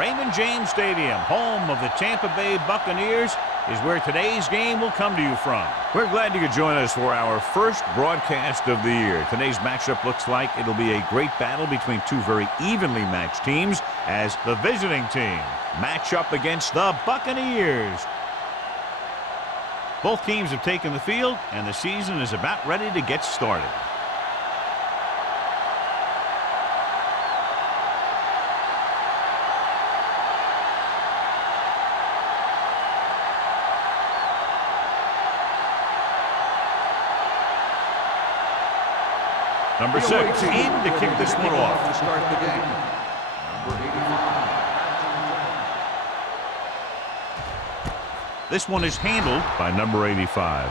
Raymond James Stadium, home of the Tampa Bay Buccaneers, is where today's game will come to you from. We're glad you could join us for our first broadcast of the year. Today's matchup looks like it'll be a great battle between two very evenly matched teams as the visiting team match up against the Buccaneers. Both teams have taken the field, and the season is about ready to get started. Number 6 in to kick this one off. To start the game. Number 85. This one is handled by number 85.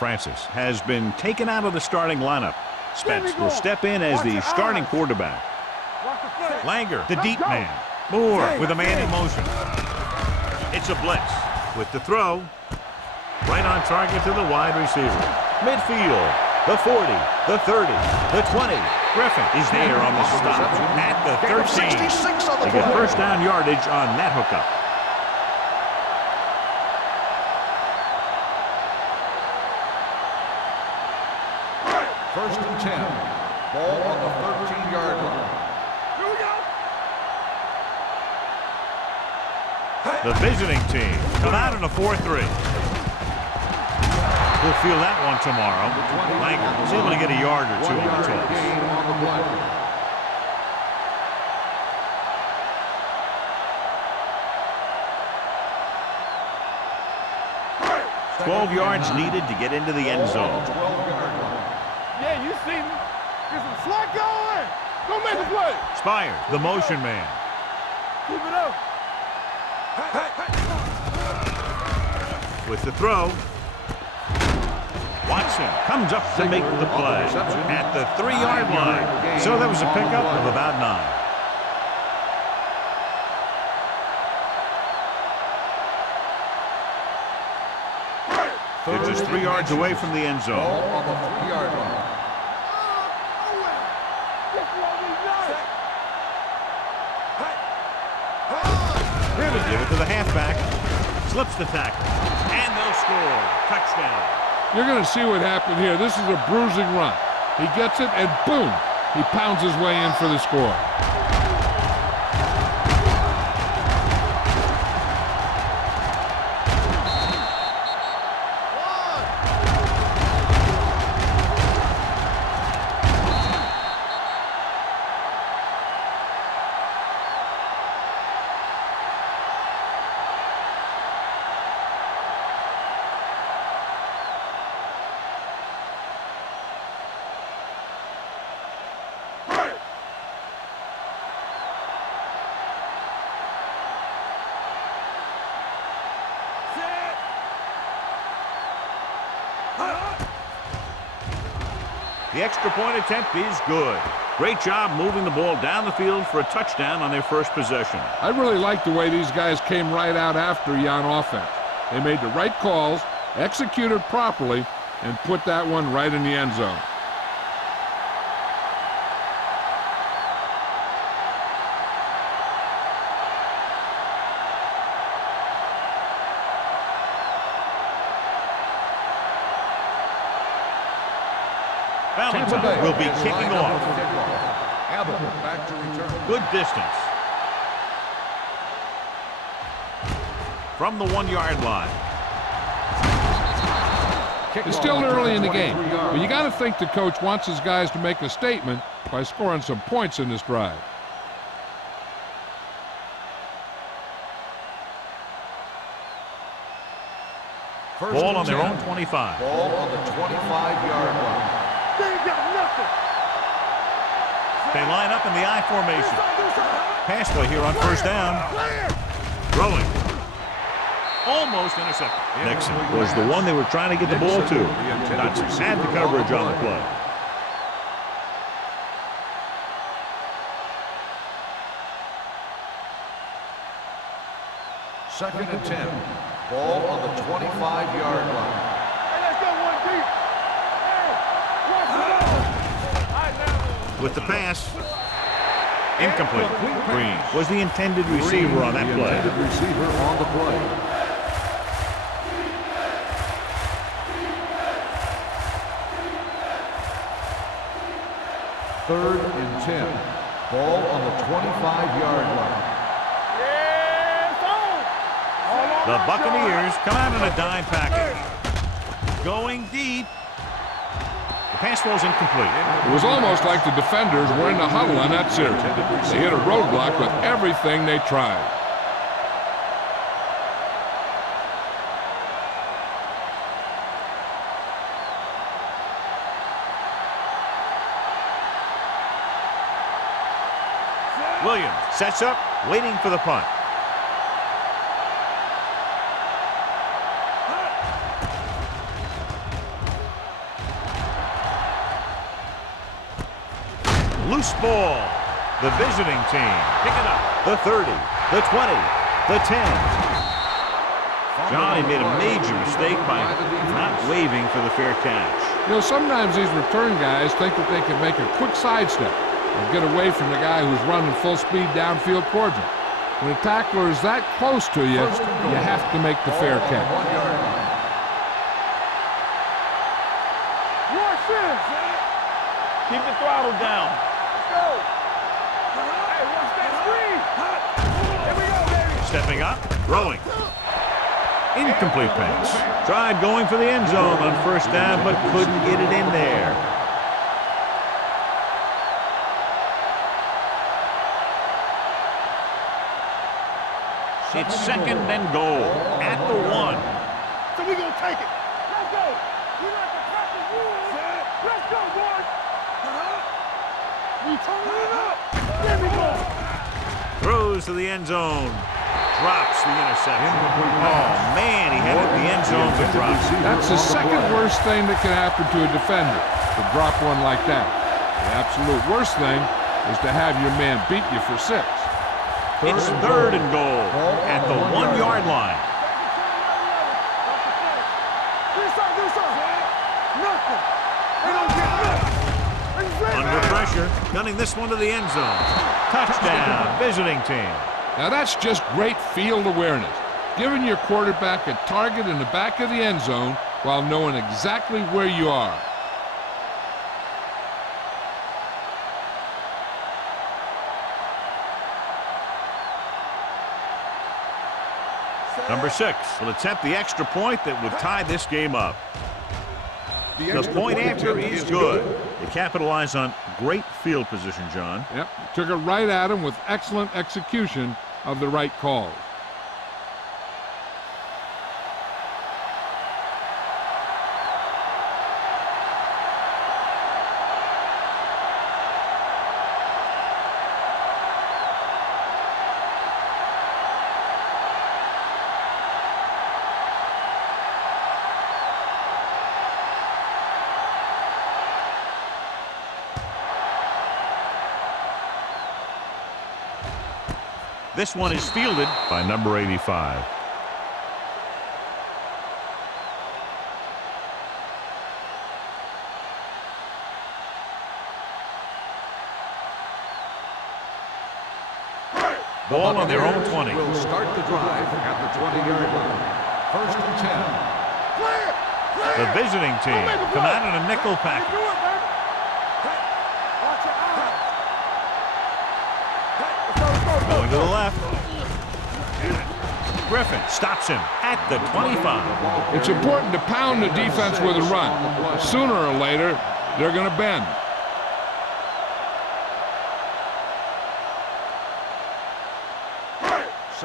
Francis has been taken out of the starting lineup. Spence will step in as the starting quarterback. Langer, the deep man. Moore with a man in motion. It's a blitz with the throw. Right on target to the wide receiver. Midfield, the 40, the 30, the 20. Griffin is there on the stop at the 13. They get first down yardage on that hookup. First and 10. Ball on the 13-yard line. The visiting team come out in a 4-3. We'll feel that one tomorrow. Langer was able to get a yard or two on the toss. 12 yards needed to get into the end zone. Yeah, you see me. Get some slack going. Go make the play. Spires, the motion man. Keep it up. With the throw. Watson comes up to make the play at the 3-yard line. So that was a pickup of about 9. They're just 3 yards away from the end zone. On the 3-yard line. Give it to the halfback. Slips the tackle. And they'll score. Touchdown. You're going to see what happened here. This is a bruising run. He gets it, and boom, he pounds his way in for the score. The extra point attempt is good. Great job moving the ball down the field for a touchdown on their first possession. I really like the way these guys came right out after you on offense. They made the right calls, executed properly, and put that one right in the end zone. Valentine will be kicking off. Back to return. Good distance. From the 1-yard line. It's still early in the game, but you got to think the coach wants his guys to make a statement by scoring some points in this drive. Ball on their own 25. Ball on the 25-yard line. They ain't got nothing. They line up in the I formation. Pass play here on first down. Throwing. Almost intercepted. Nixon was the one they were trying to get the ball to. Dotson had the coverage on the play. Second and 10. Ball on the 25-yard line. With the pass. Incomplete. Green was the intended receiver on that play. Intended receiver on the play. Third and 10. Ball on the 25-yard line. The Buccaneers come out in a dime package. Going deep. The pass falls incomplete. It was almost like the defenders were in the huddle on that series. They hit a roadblock with everything they tried. Williams sets up, waiting for the punt. Loose ball. The visiting team pick it up. The 30, the 20, the 10. Johnny made a major mistake by not waving for the fair catch. You know, sometimes these return guys think that they can make a quick sidestep and get away from the guy who's running full speed downfield towards him. When a tackler is that close to you, you have to make the fair catch. Keep the throttle down. Stepping up, throwing. Incomplete pass. Tried going for the end zone on first down, but couldn't get it in there. It's second and goal at the 1. So we're going to take it. Let's go. We like the proper rules. Let's go, boys. We turn it up. There we go. Throws to the end zone. Drops the interception. Oh, man, he headed the end zone to drop. That's the second worst thing that can happen to a defender, to drop one like that. The absolute worst thing is to have your man beat you for 6. It's third and goal at the 1-yard line. Under pressure, gunning this one to the end zone. Touchdown, visiting team. Now that's just great field awareness, giving your quarterback a target in the back of the end zone while knowing exactly where you are. Number 6 will attempt the extra point that would tie this game up. The point after is good. They capitalize on great field position, John. Yep, took it right at him with excellent execution of the right calls. This one is fielded by number 85. Ball on their own 20. Will start the drive at the 20-yard line. First and 10. The visiting team come out in a nickel package. Going to the left. Griffin stops him at the 25. It's important to pound the defense with a run. Sooner or later, they're going to bend.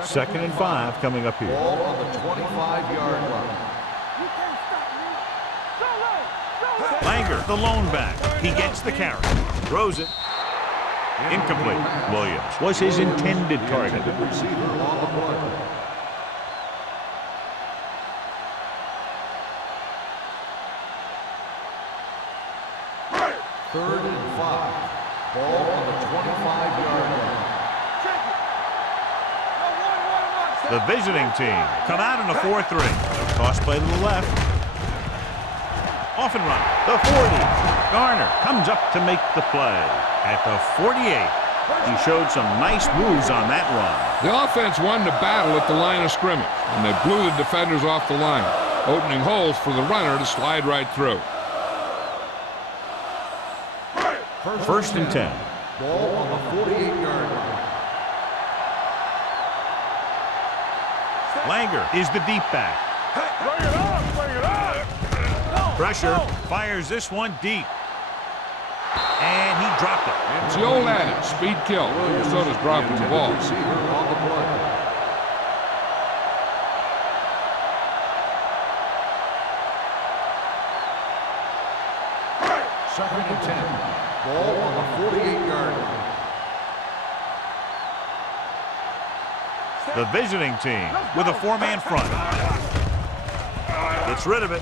Second and 5 coming up here. Ball on the 25-yard line. Langer, the lone back. He gets the carry. Throws it. Incomplete. Williams was his intended target. Receiver on the play. Third and 5. Ball on the 25-yard line. The visiting team come out in a 4-3. Toss play to the left. Off and run. The 40. Garner comes up to make the play. At the 48. He showed some nice moves on that run. The offense won the battle at the line of scrimmage, and they blew the defenders off the line, opening holes for the runner to slide right through. First and 10. Ball on the 48-yard line. Langer is the deep back. Bring it up, bring it up. Pressure, fires this one deep. And he dropped it. It's the old adage, speed kills. Minnesota's dropping the ball. Receiver on the play. Second and 10. Ball on the 48-yard line. The visiting team with a 4-man front. Gets rid of it.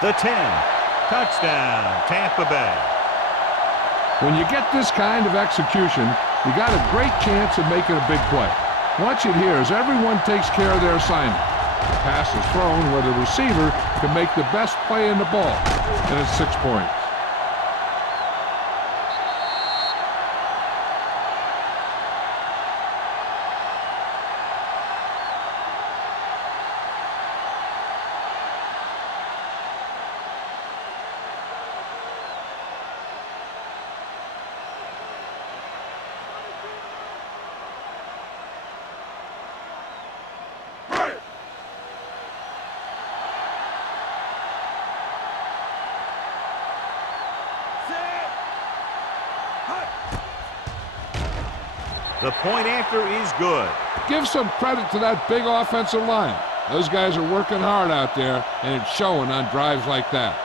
The 10. Touchdown, Tampa Bay. When you get this kind of execution, you got a great chance of making a big play. Watch it here as everyone takes care of their assignment. The pass is thrown where the receiver can make the best play in the ball, and it's 6 points. The point after is good. Give some credit to that big offensive line. Those guys are working hard out there, and it's showing on drives like that.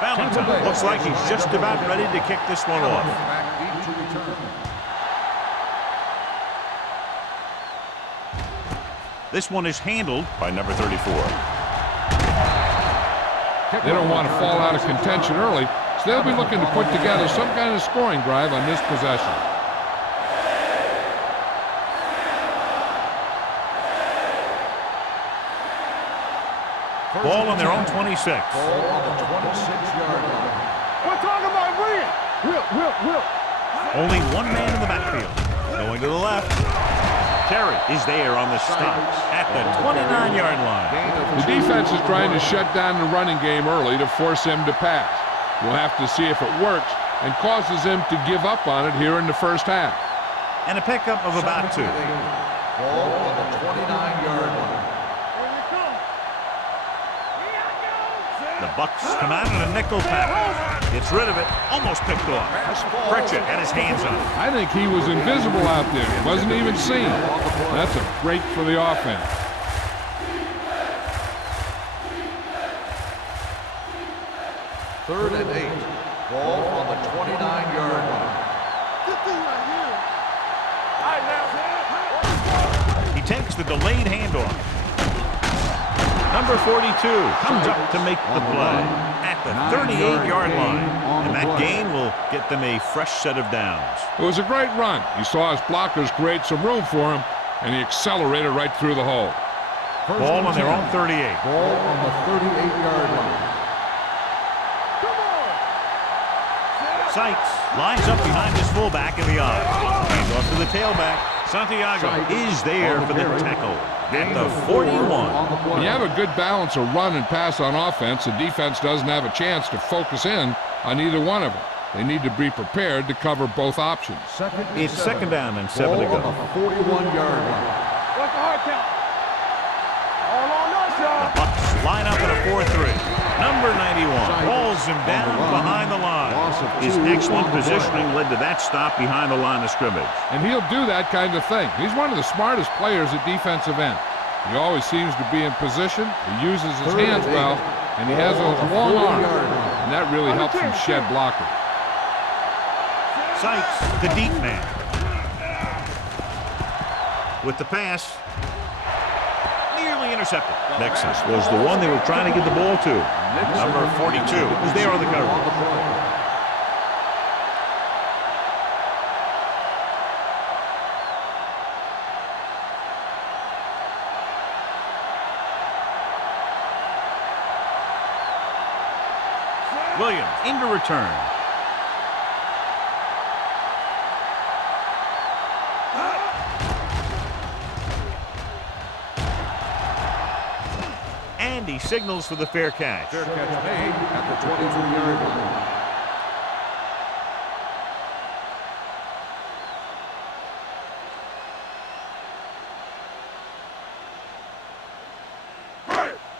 Valentine looks like he's just about ready to kick this one off. Back deep to return. This one is handled by number 34. They don't want to fall out of contention early, so they'll be looking to put together some kind of scoring drive on this possession. Ball on their own 26. Ball on the 26-yard line. We're talking about bringing. Whip. Only one man in the backfield. Going to the left. Terry is there on the stop at the 29-yard line. The defense is trying to shut down the running game early to force him to pass. We'll have to see if it works and causes him to give up on it here in the first half. And a pickup of about 2. Ball on the 29-yard line. The Bucks come out in a nickel package. Gets rid of it. Almost picked off. Pritchett had his hands on it. I think he was invisible out there. Wasn't even seen. That's a break for the offense. Third and 8. Ball on the 29-yard line. Good thing right here. All right, now. He takes the delayed handoff. Number 42 comes up to make the play at the 38-yard line. And that gain will get them a fresh set of downs. It was a great run. He saw his blockers create some room for him, and he accelerated right through the hole. Ball on their own 38. Ball on the 38-yard line. Sykes lines up behind his fullback in the eye. Hands off to the tailback. Santiago is there for the tackle at the 41. When you have a good balance of run and pass on offense, the defense doesn't have a chance to focus in on either one of them. They need to be prepared to cover both options. It's second down and 7 to go. Ball on the 41-yard line. What's the hard count? All on us, y'all. The Bucks line up in a 4-3. Number 91 hauls him down behind the line. His excellent positioning led to that stop behind the line of scrimmage. And he'll do that kind of thing. He's one of the smartest players at defensive end. He always seems to be in position. He uses his hands well, and he has those long arms, and that really helps him shed blockers. Sykes, the deep man. With the pass. Nearly intercepted. Nexus was the one they were trying to get the ball to. Number 42 was there on the cover. Williams into return. And he signals for the fair catch. Fair catch made at the 23-yard line.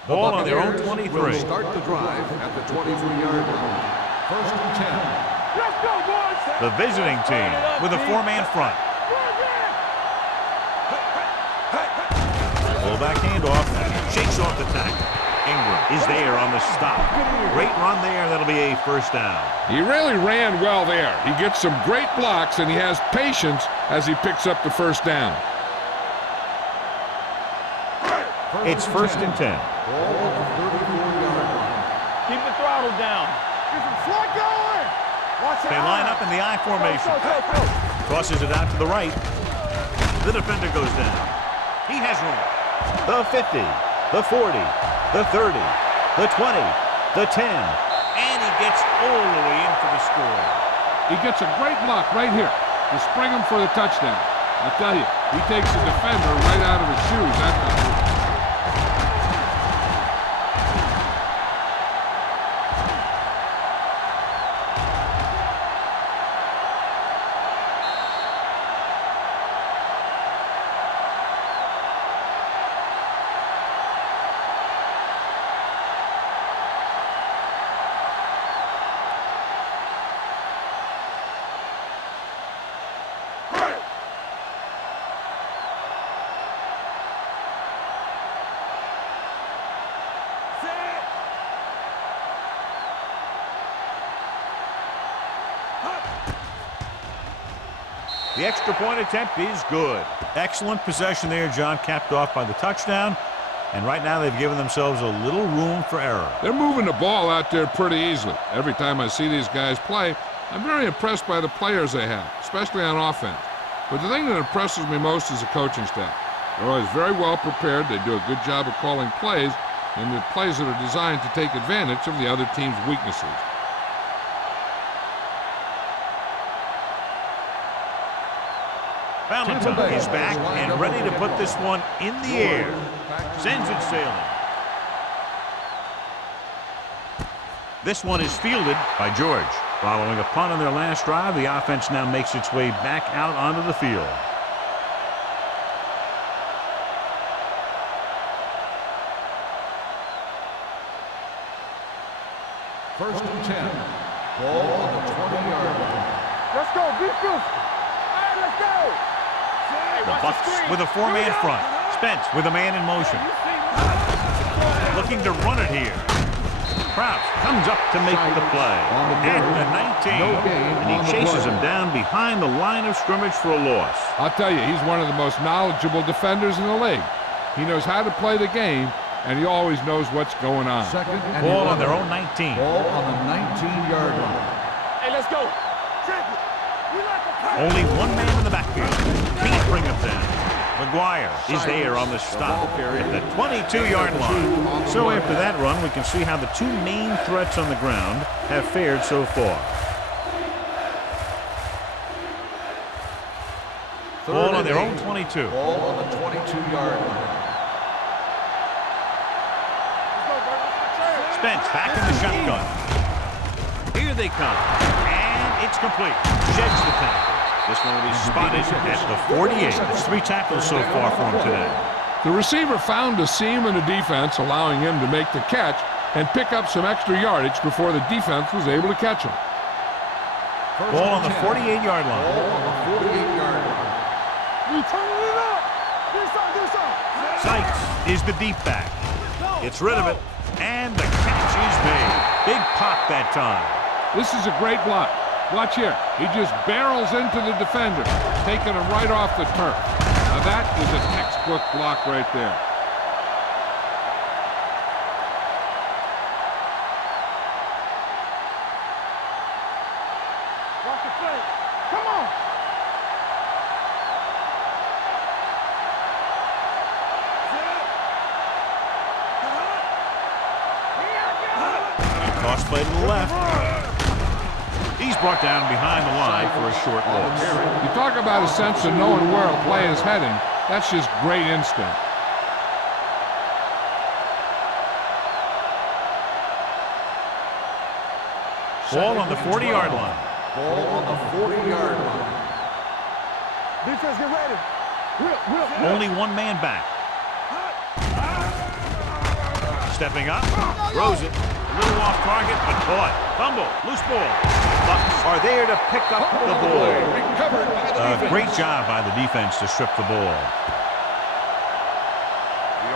Ball on their own 23. Will start the drive at the 23-yard line. First and 10. Let's go, boys. The visiting team with a four-man front. Fullback handoff. Shakes off the tackle. Ingram is there on the stop. Great run there. That'll be a first down. He really ran well there. He gets some great blocks, and he has patience as he picks up the first down. It's first and 10. Ball on the 34-yard line. Keep the throttle down. Get some flood going. Watch They line up in the I formation. Crosses it out to the right. The defender goes down. He has room. The 50, the 40, the 30, the 20, the 10. And he gets all the way in for the score. He gets a great block right here to spring him for the touchdown. I tell you, he takes the defender right out of his shoes that time. The extra point attempt is good. Excellent possession there, John, capped off by the touchdown. And right now they've given themselves a little room for error. They're moving the ball out there pretty easily. Every time I see these guys play, I'm very impressed by the players they have, especially on offense. But the thing that impresses me most is the coaching staff. They're always very well prepared. They do a good job of calling plays, and the plays that are designed to take advantage of the other team's weaknesses. Valentine is back and ready to put this one in the air. Sends it sailing. This one is fielded by George. Following a punt on their last drive, the offense now makes its way back out onto the field. First and 10. Ball on the 20-yard line. Let's go. Be physical. Hey, let's go. The Bucks with a four-man front. Spence with a man in motion. Looking to run it here. Krause comes up to make the play. At the 19. And he chases him down behind the line of scrimmage for a loss. I'll tell you, he's one of the most knowledgeable defenders in the league. He knows how to play the game, and he always knows what's going on. Second and Ball 11. on their own 19. Ball on the 19-yard line. Hey, let's go. Check it. We like to play. Only one man in the backfield. Can't bring him down. McGuire is there on the stop at the 22-yard line. So after that run, we can see how the two main threats on the ground have fared so far. Ball on their own 22. Ball on the 22-yard line. Spence back in the shotgun. Here they come. And it's complete. Sheds the tackle. This one will be spotted at the 48. That's 3 tackles so far for him today. The receiver found a seam in the defense, allowing him to make the catch and pick up some extra yardage before the defense was able to catch him. Ball on the 48-yard line. Ball on the 48-yard line. We turning it up. This on. Sykes is the deep back. Gets rid of it. And the catch is made. Big pop that time. This is a great block. Watch here. He just barrels into the defender, taking him right off the turf. Now that is a textbook block right there. Watch the play. Come on. Toss play to the left. He's brought down behind the line for a short loss. You talk about a sense of knowing where a play is heading. That's just great instinct. Ball on the 40-yard line. Ball on the 40-yard line. Defense, get ready. Whip. Only one man back. Stepping up, throws it. A little off target, but caught. Fumble, loose ball. Bucks are there to pick up the ball. Recovered by the defense. Great job by the defense to strip the ball.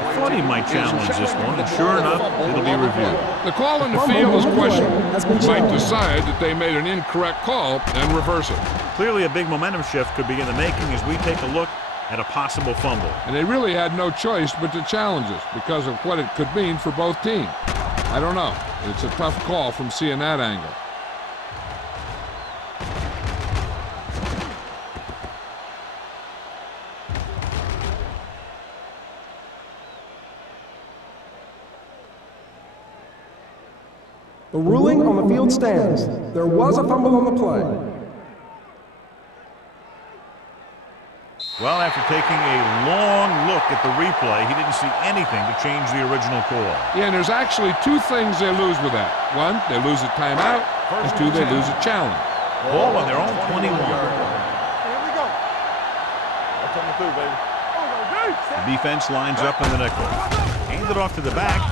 I thought he might challenge this one, and sure enough, it'll be reviewed. The call in the field is questionable. You might decide that they made an incorrect call and reverse it. Clearly a big momentum shift could be in the making as we take a look at a possible fumble. And they really had no choice but to challenge us because of what it could mean for both teams. I don't know. It's a tough call from seeing that angle. The ruling on the field stands. There was a fumble on the play. Well, after taking a long look at the replay, he didn't see anything to change the original call. Yeah, and there's actually two things they lose with that. One, they lose a timeout, and two, they lose a challenge. Ball on their own 21. Here we go. I'm coming through, baby. The defense lines up in the nickel. Hand it off to the back.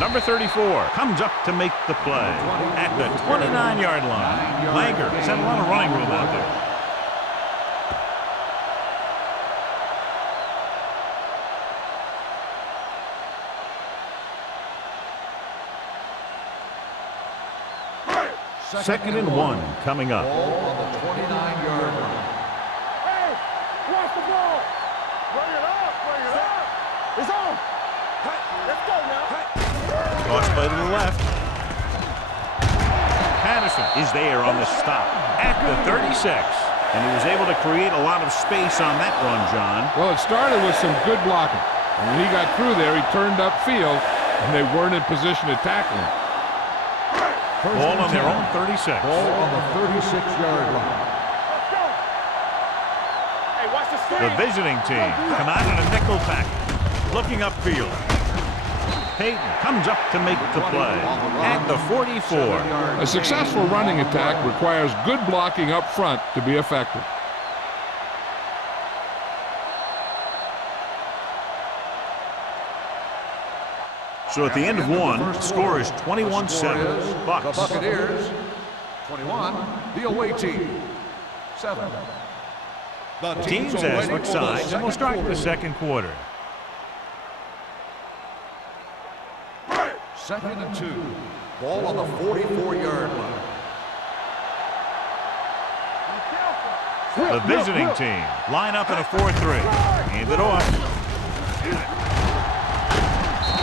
Number 34 comes up to make the play at the 29-yard line. Langer has had a lot of running room out there. Second and 1 coming up. Ball on the 29-yard line. Hey, watch the ball. Bring it up. It's on. Let's go now. Toss play to the left. Patterson is there on the stop at the 36. And he was able to create a lot of space on that run, John. Well, it started with some good blocking. And when he got through there, he turned upfield, and they weren't in position to tackle him. Ball on their own 36. Ball on the 36-yard line. Let's go. Hey, watch the screen. The visiting team come out in a nickel package, looking upfield. Payton comes up to make the play at the 44. A successful running attack requires good blocking up front to be effective. So at the end of one, the score is 21-7. The Bucks. Buccaneers, 21. The away team, 7. The Teams as switch sides, and we'll start the second quarter. Second and 2. Ball on the 44-yard line. The visiting team line up in a 4-3. Hand it off.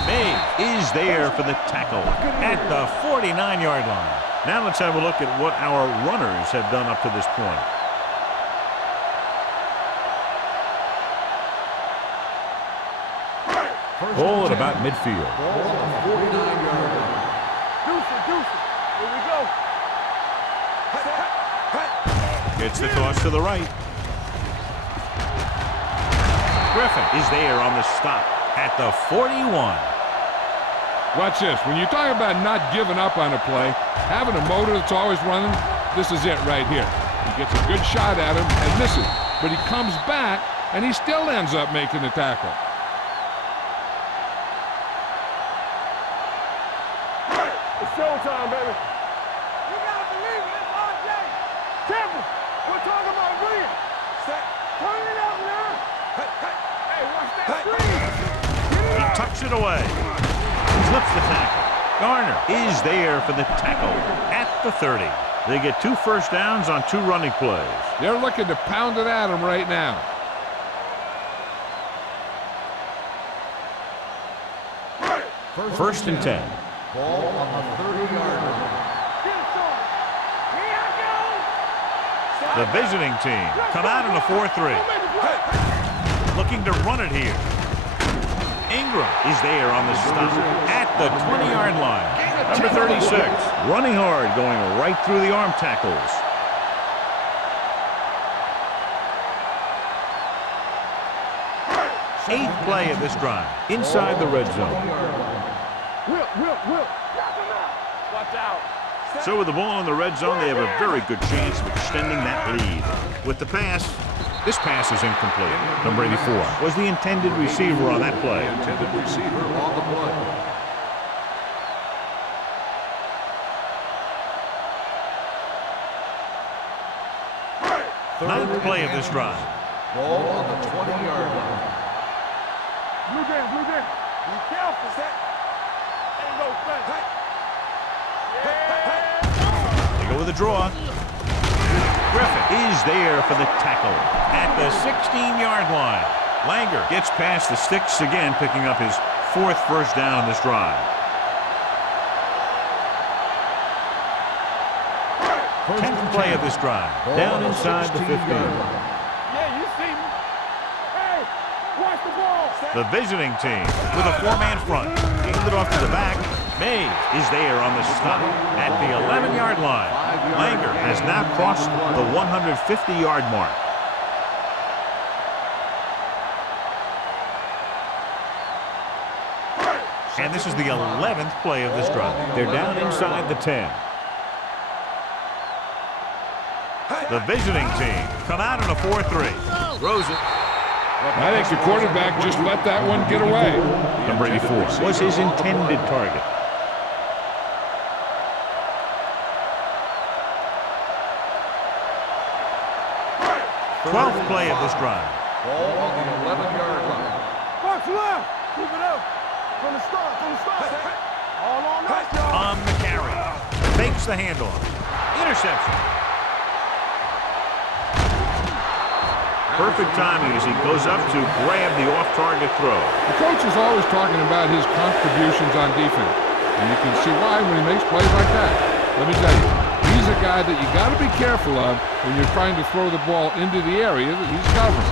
May is there for the tackle at the 49-yard line. Now let's have a look at what our runners have done up to this point. Ball at about midfield. Ball on the 49-yard line. Deuce it. Here we go. Gets the toss to the right. Griffin is there on the stop at the 41. Watch this. When you talk about not giving up on a play, having a motor that's always running, this is it right here. He gets a good shot at him and misses, but he comes back, and he still ends up making the tackle. It's showtime, baby. You gotta believe it. It's our day. Temple, we're talking about winning. Turn it up now. Hey, watch that screen. He tucks it away. Slips the tackle. Garner is there for the tackle at the 30. They get 2 first downs on 2 running plays. They're looking to pound it at him right now. First and 10. Ball on the 30-yard line. The visiting team come out in a 4-3. Looking to run it here. Ingram is there on the stop at the 20-yard line. Number 36, running hard, going right through the arm tackles. Eighth play of this drive, inside the red zone. Watch out. So with the ball in the red zone, they have a very good chance of extending that lead. With the pass, this pass is incomplete. Number 84 was the intended receiver on that play. Intended receiver on the play. Ninth play of this drive. Ball on the 20-yard line. Blue down. Be careful. Ain't no thing. They go with a draw. Griffin is there for the tackle at the 16-yard line. Langer gets past the sticks again, picking up his 4th first down on this drive. 10th play of this drive, down inside the 15. Yeah, you see me. Hey, watch the ball. The visiting team with a 4-man front. Hand it off to the back. Mays is there on the stop at the 11-yard line. Langer has now crossed the 150-yard mark. And this is the 11th play of this drive. They're down inside the 10. The visiting team come out in a 4-3. Throws it. I think the quarterback just let that one get away. Number 84 was his intended target. 12th play of this drive. Ball on the 11-yard line. Watch left. Keep it up. From the start. All on that, y'all. On the carry. Fakes the handoff. Interception. Perfect timing as he goes up to grab the off-target throw. The coach is always talking about his contributions on defense, and you can see why when he makes plays like that. Let me tell you, he's a guy that you got to be careful of when you're trying to throw the ball into the area that he's covering.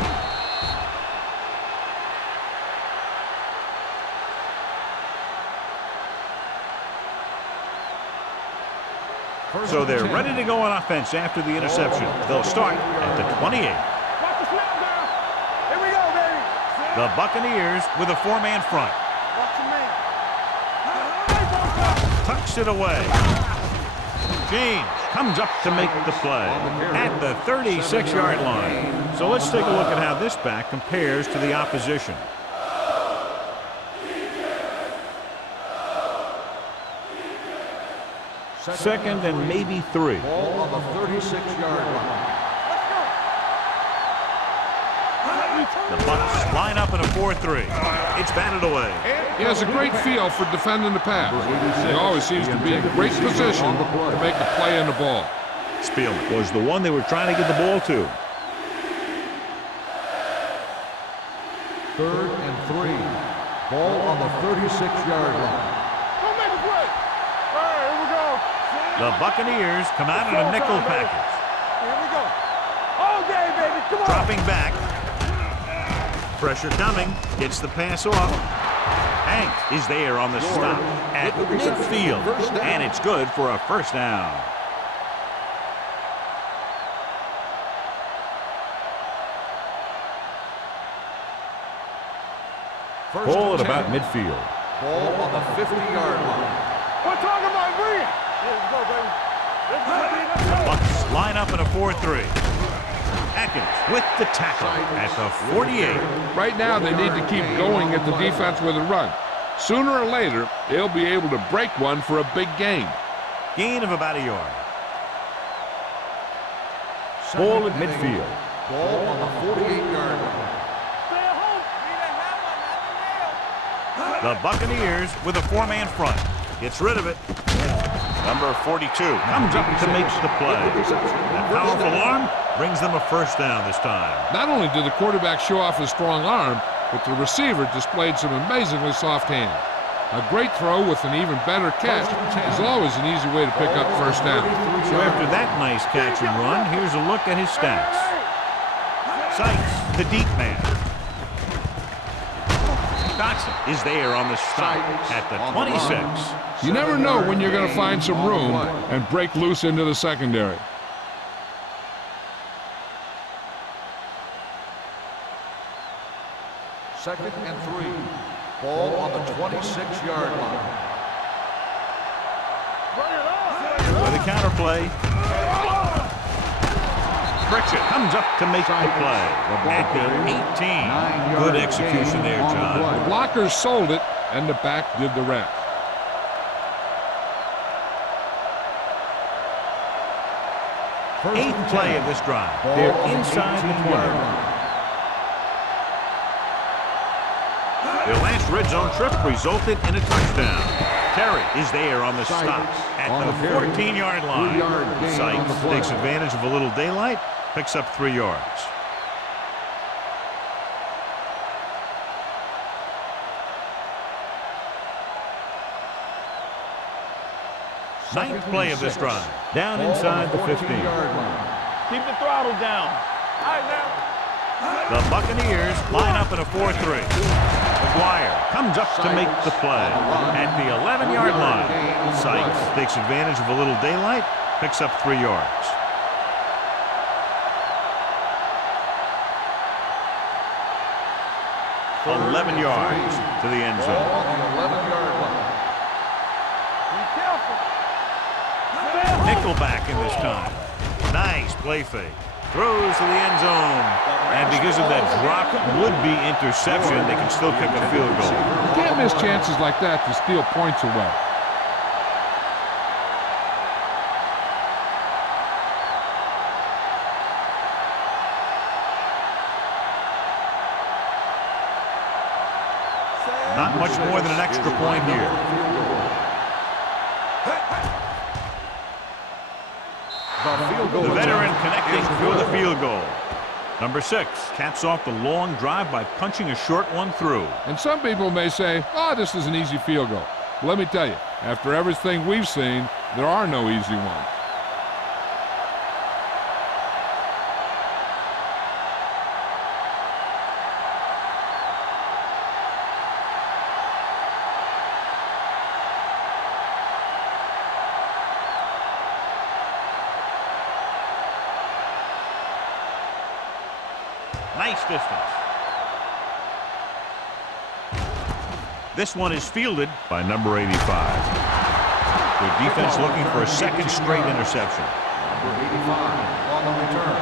So they're ready to go on offense after the interception. They'll start at the 28. Watch the snap now. Here we go, baby. The Buccaneers with a 4-man front. Watch your man. Tucks it away. James comes up to make the play at the 36-yard line. So let's take a look at how this back compares to the opposition. Second and maybe 3. Ball on the 36-yard line. The Bucs line up in a 4-3. It's batted away. He has a great feel for defending the pass. He always seems to be in great position to make a play on the ball. Spielman was the one they were trying to get the ball to. 3rd and 3. Ball on the 36-yard line. Don't make a play. All right, here we go. The Buccaneers come out in a nickel package. Here we go. All day, baby. Come on. Dropping back. Pressure coming. Gets the pass off. Hank is there on the stop at midfield. And it's good for a first down. Ball at about midfield. Ball on the 50-yard line. We're talking about Green. Let's go, baby. Let's go. Bucs line up in a 4-3. Atkins with the tackle at the 48. Right now, they need to keep going at the defense with a run. Sooner or later, they'll be able to break one for a big gain. Gain of about a yard. Ball at midfield. Ball on the 48-yard line. Stay at home. The Buccaneers with a four-man front. Gets rid of it. Number 42 comes up to make the play. That powerful arm brings them a first down this time. Not only did the quarterback show off his strong arm, but the receiver displayed some amazingly soft hands. A great throw with an even better catch is always an easy way to pick up first down. So after that nice catch and run, here's a look at his stats. Sykes, the deep man. Dotson is there on the stop at the 26. You never know when you're going to find some room and break loose into the secondary. Second and 3. Ball on the 26-yard line. With a counter play. Pritchett comes up to make the play at the 18. Good execution there, John. The blockers sold it, and the back did the rest. Eighth play of this drive. They're inside the 20. Their last red zone trip resulted in a touchdown. Terry is there on the stop at the 14-yard line. Sykes takes advantage of a little daylight, picks up 3 yards. Ninth play of this drive. Down inside the 15. Keep the throttle down. All right, now. The Buccaneers line up in a 4-3. McGuire comes up to make the play at the 11-yard line. Sykes takes advantage of a little daylight, picks up 3 yards. $11 yards to the end zone. Nickelback in this time. Nice play fake. Throws to the end zone. And because of that drop would-be interception, they can still kick a field goal. You can't miss chances like that to steal points away. Not much more than an extra point here. The veteran connecting for the field goal. Number 6 caps off the long drive by punching a short one through. And some people may say, oh, this is an easy field goal. Well, let me tell you, after everything we've seen, there are no easy ones. Nice distance. This one is fielded by number 85. Their defense looking for a second straight interception. Number 85 on the return.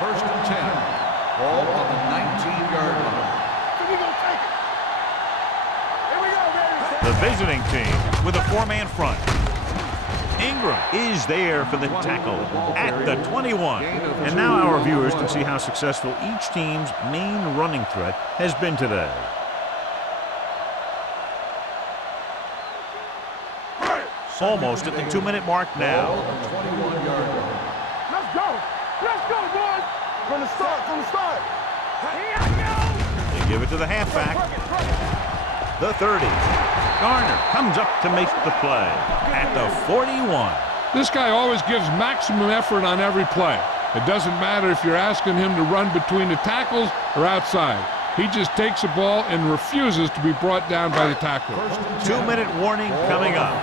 First and 10. Ball on the 19-yard line. The visiting team with a 4-man front. Ingram is there for the tackle at the 21. And now our viewers can see how successful each team's main running threat has been today. Almost at the 2-minute mark now. Let's go. Let's go, boys. From the start. They give it to the halfback. The 30. Garner comes up to make the play at the 41. This guy always gives maximum effort on every play. It doesn't matter if you're asking him to run between the tackles or outside. He just takes the ball and refuses to be brought down by the tackler. 2-minute warning coming up.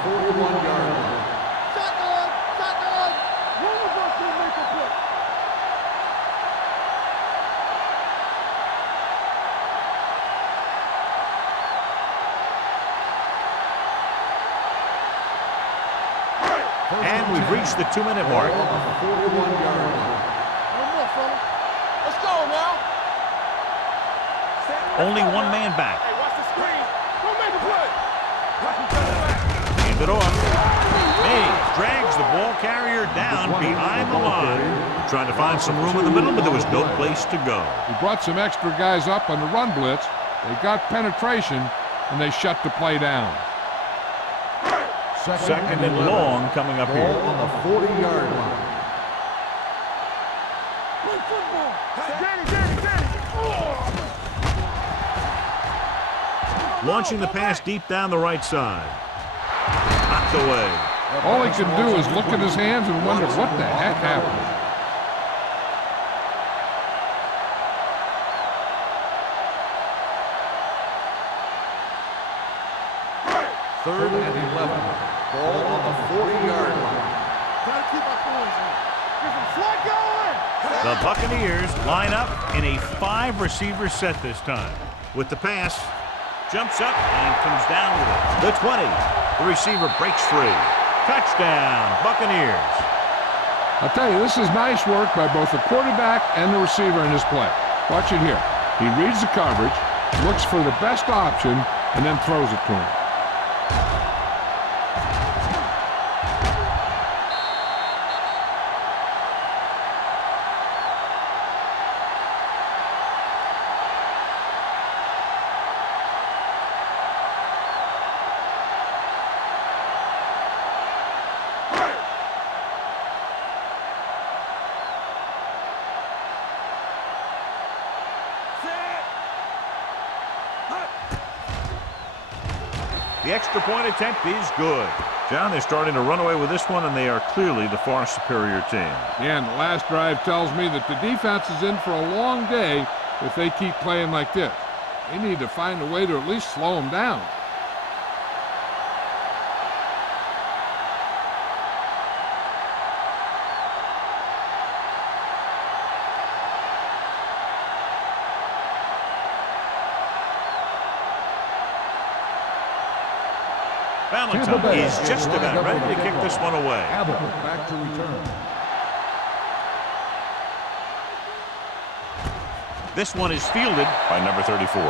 And we've reached the 2-minute mark. One more, fella. Let's go now. Only one man back. Hey, watch the screen. Go make a play. The Hand it off. Mays drags the ball carrier down behind the line. They're trying to find some room in the middle, but there was no place to go. He brought some extra guys up on the run blitz. They got penetration, and they shut the play down. Second and long coming up here. Ball on the 40-yard line. Launching the pass deep down the right side. Knocked away. All he can do is look at his hands and wonder what the heck happened. Third and 11. Ball on the 40-yard line. Gotta keep my points in. Get some slot going. The Buccaneers line up in a 5-receiver set this time. With the pass, jumps up and comes down with it. The 20. The receiver breaks free. Touchdown, Buccaneers. I'll tell you, this is nice work by both the quarterback and the receiver in this play. Watch it here. He reads the coverage, looks for the best option, and then throws it to him. The extra point attempt is good. John, they're starting to run away with this one, and they are clearly the far superior team. Yeah, and the last drive tells me that the defense is in for a long day if they keep playing like this. They need to find a way to at least slow them down. Valentine is just about ready to kick this one away. Abbott back to return. This one is fielded by number 34.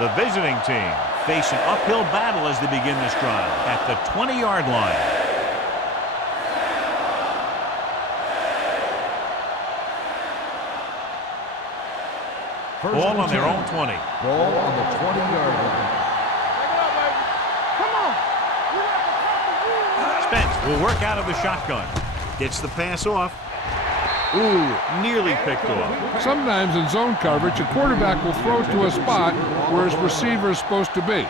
The visiting team face an uphill battle as they begin this drive at the 20-yard line. Ball on their own 20. Ball on the 20-yard line. Spence will work out of the shotgun. Gets the pass off. Ooh, nearly picked off. Sometimes in zone coverage, a quarterback will throw it to a spot where his receiver is supposed to be.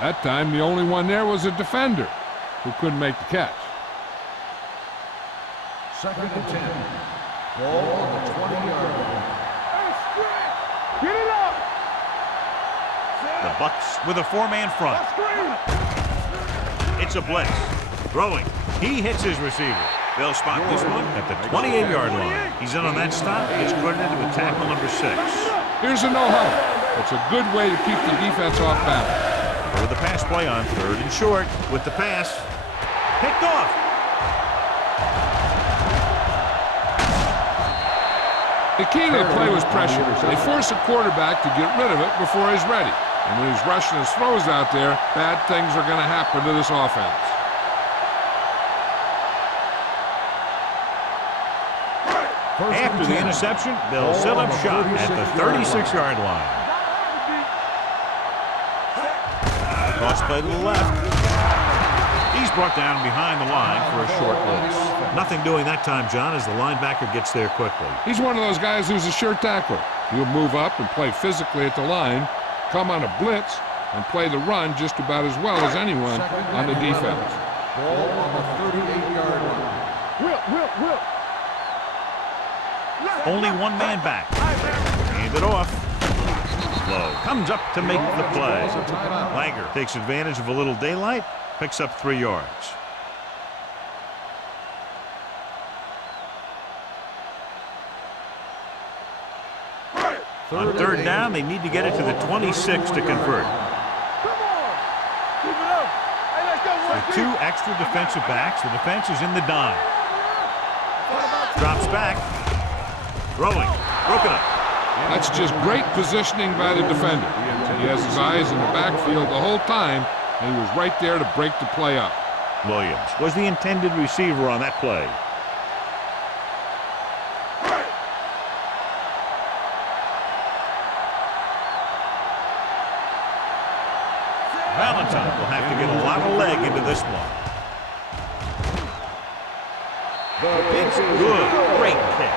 That time, the only one there was a defender who couldn't make the catch. Second and 10. Ball on the 20-yard line. Get it up. The Bucks with a 4-man front. It's a blitz. Throwing. He hits his receiver. They'll spot this one at the 28-yard line. He's in on that stop. Gets credited with tackle number 6. Here's a no-huddle. It's a good way to keep the defense off balance. With the pass play on 3rd and short. With the pass. Picked off. The key to the play was pressure. They force a quarterback to get rid of it before he's ready. And when he's rushing his throws out there, bad things are going to happen to this offense. After the interception, they'll set up shop at the 36-yard line. Toss play to the left. He's brought down behind the line for a short loss. Nothing doing that time, John, as the linebacker gets there quickly. He's one of those guys who's a sure tackler. He'll move up and play physically at the line, come on a blitz, and play the run just about as well as anyone on the defense. Ball on the 38-yard line. Will. Only one man back. Hand it off. Low comes up to make the play. Langer takes advantage of a little daylight, picks up 3 yards. On 3rd down, they need to get it to the 26 to convert. With 2 extra defensive backs, the defense is in the dime. Drops back. Throwing. Broken up. That's just great positioning by the defender. He has his eyes in the backfield the whole time, and he was right there to break the play up. Williams was the intended receiver on that play. Valentine will have to get a lot of leg into this one. It's good. Great kick.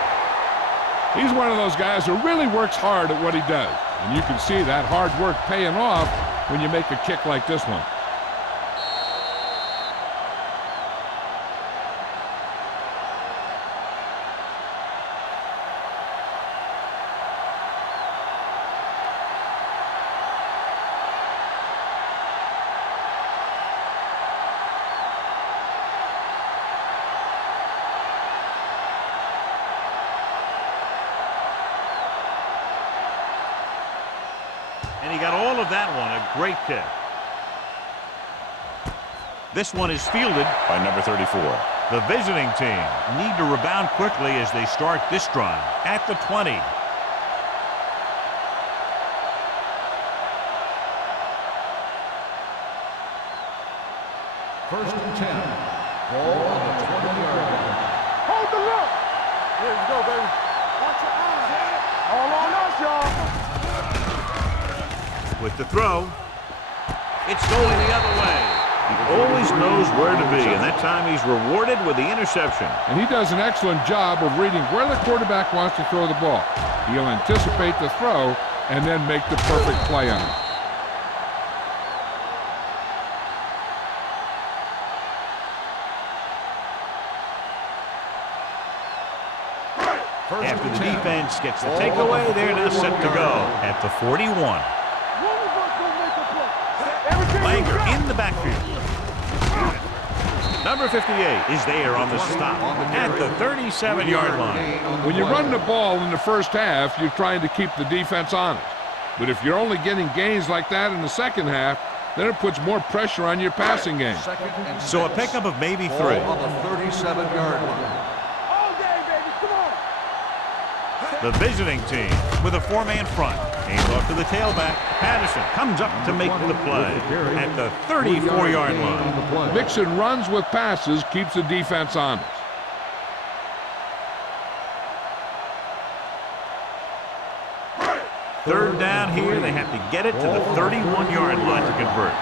He's one of those guys who really works hard at what he does. And you can see that hard work paying off when you make a kick like this one. And he got all of that one. A great kick. This one is fielded by number 34. The visiting team need to rebound quickly as they start this drive at the 20. First and 10. Ball on the 20-yard line. Hold the look. Here we go, baby. Watch your eyes. All on us, y'all. With the throw, it's going the other way. He always knows where to be, and that time he's rewarded with the interception. And he does an excellent job of reading where the quarterback wants to throw the ball. He'll anticipate the throw and then make the perfect play on it. After the defense gets the takeaway, they're now set to go at the 41. Langer in the backfield. Number 58 is there on the stop at the 37-yard line. When you run the ball in the first half, you're trying to keep the defense honest. But if you're only getting gains like that in the second half, then it puts more pressure on your passing game. So a pickup of maybe 3. On the 37-yard line. The visiting team with a 4-man front. Hands off to the tailback. Patterson comes up to make the play at the 34-yard line. Mixing runs with passes keeps the defense honest. Third down here. They have to get it to the 31-yard line to convert.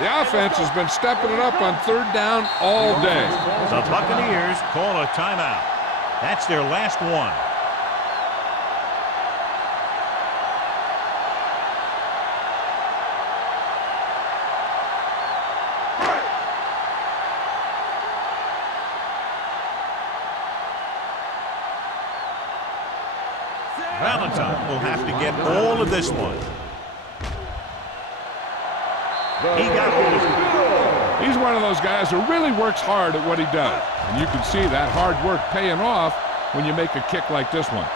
The offense has been stepping it up on third down all day. The Buccaneers call a timeout. That's their last one. Valentine will have to get all of this one. He got hold of it. He's one of those guys who really works hard at what he does. And you can see that hard work paying off when you make a kick like this one.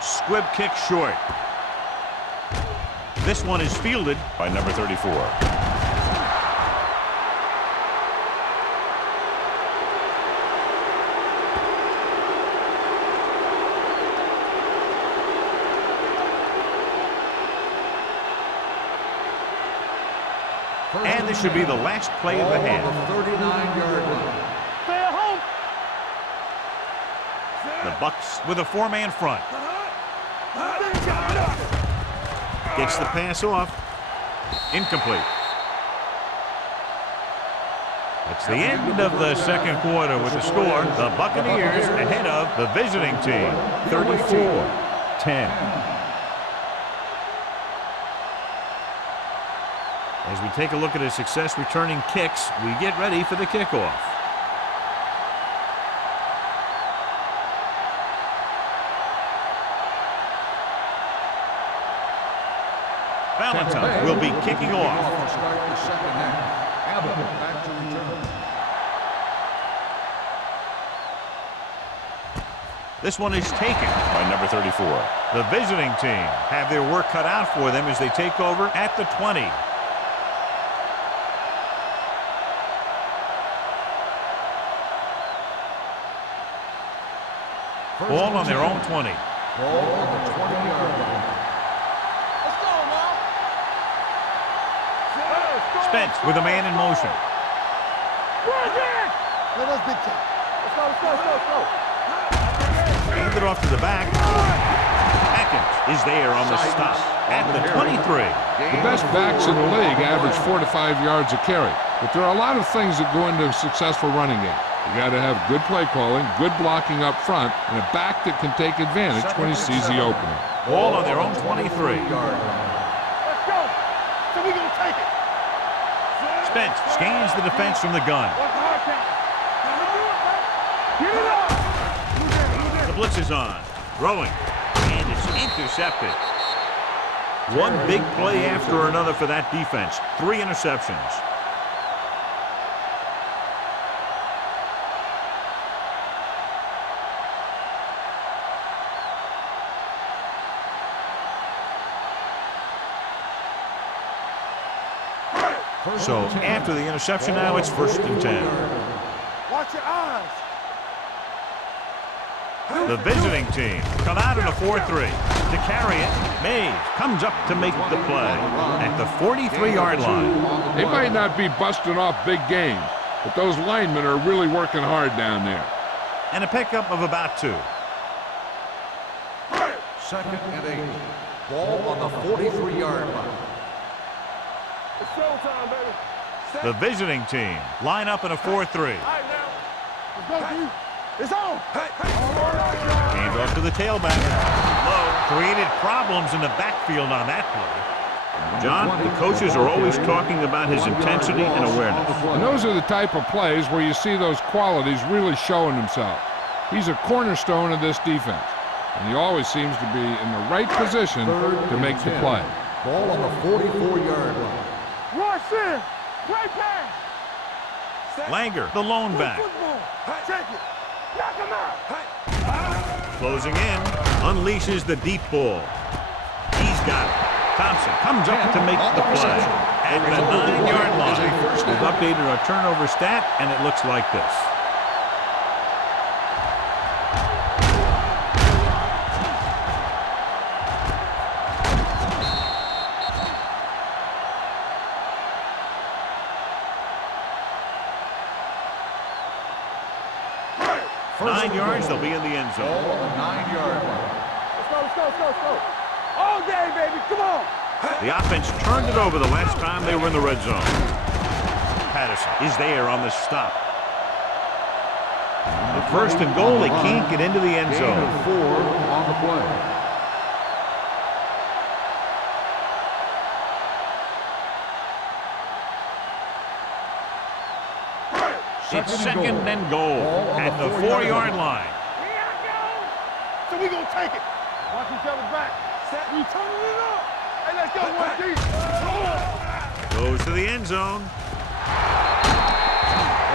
Squib kick short. This one is fielded by number 34. And this should be the last play of the half. On the 39-yard line. Stay at home. The Bucs with a 4-man front. Gets the pass off. Incomplete. That's the end of the second quarter with the score. The Buccaneers ahead of the visiting team, 34-10. As we take a look at his success returning kicks, we get ready for the kickoff. Valentine will be kicking off. Start the second half. Abbott back to return. This one is taken by number 34. The visiting team have their work cut out for them as they take over at the 20. Ball on their own 20. Ball on the 20-yard line. Let's go, man. Spence with a man in motion. Let us big time. Let's go. Hand it off to the back. Atkins is there on the stop at the 23. The best backs in the league average 4 to 5 yards a carry. But there are a lot of things that go into a successful running game. You got to have good play calling, good blocking up front, and a back that can take advantage when he sees the opening. Ball on their own 23. Let's go. So we gonna take it. Spence scans the defense from the gun. Get it up. The blitz is on. Throwing. And it's intercepted. One big play after another for that defense. 3 interceptions. So after the interception now, it's 1st and 10. Watch your eyes. The visiting team come out in a 4-3. To carry it, Mays comes up to make the play at the 43-yard line. They might not be busting off big games, but those linemen are really working hard down there. And a pickup of about 2. 2nd and 8. Ball on the 43-yard line. It's showtime, baby. The visiting team line up in a 4-3. All right, now. Let's go, D. It's on. Hand off to the tailback. Low. Created problems in the backfield on that play. John, the coaches are always talking about his intensity and awareness. And those are the type of plays where you see those qualities really showing himself. He's a cornerstone of this defense, and he always seems to be in the right position to make the play. Ball on the 44-yard line. Rush in. Play pass. Langer, the lone back. Check it. Knock him out. Closing in. Unleashes the deep ball. He's got it. Thompson comes up to make the play. At the 9-yard line. We've updated our turnover stat, and it looks like this. First 9 yards, they'll be in the end zone. Ball on the 9-yard line. Let's go. All day, baby. Come on. The offense turned it over the last time they were in the red zone. Patterson is there on the stop. The 1st and goal, they can't get into the end Gain zone. of 4 on the play. It's 2nd and goal at the 4-yard line. Here I go. So we gonna take it. Watch each other's back. We turning it up. Hey, let's go, 1D. Goes to the end zone.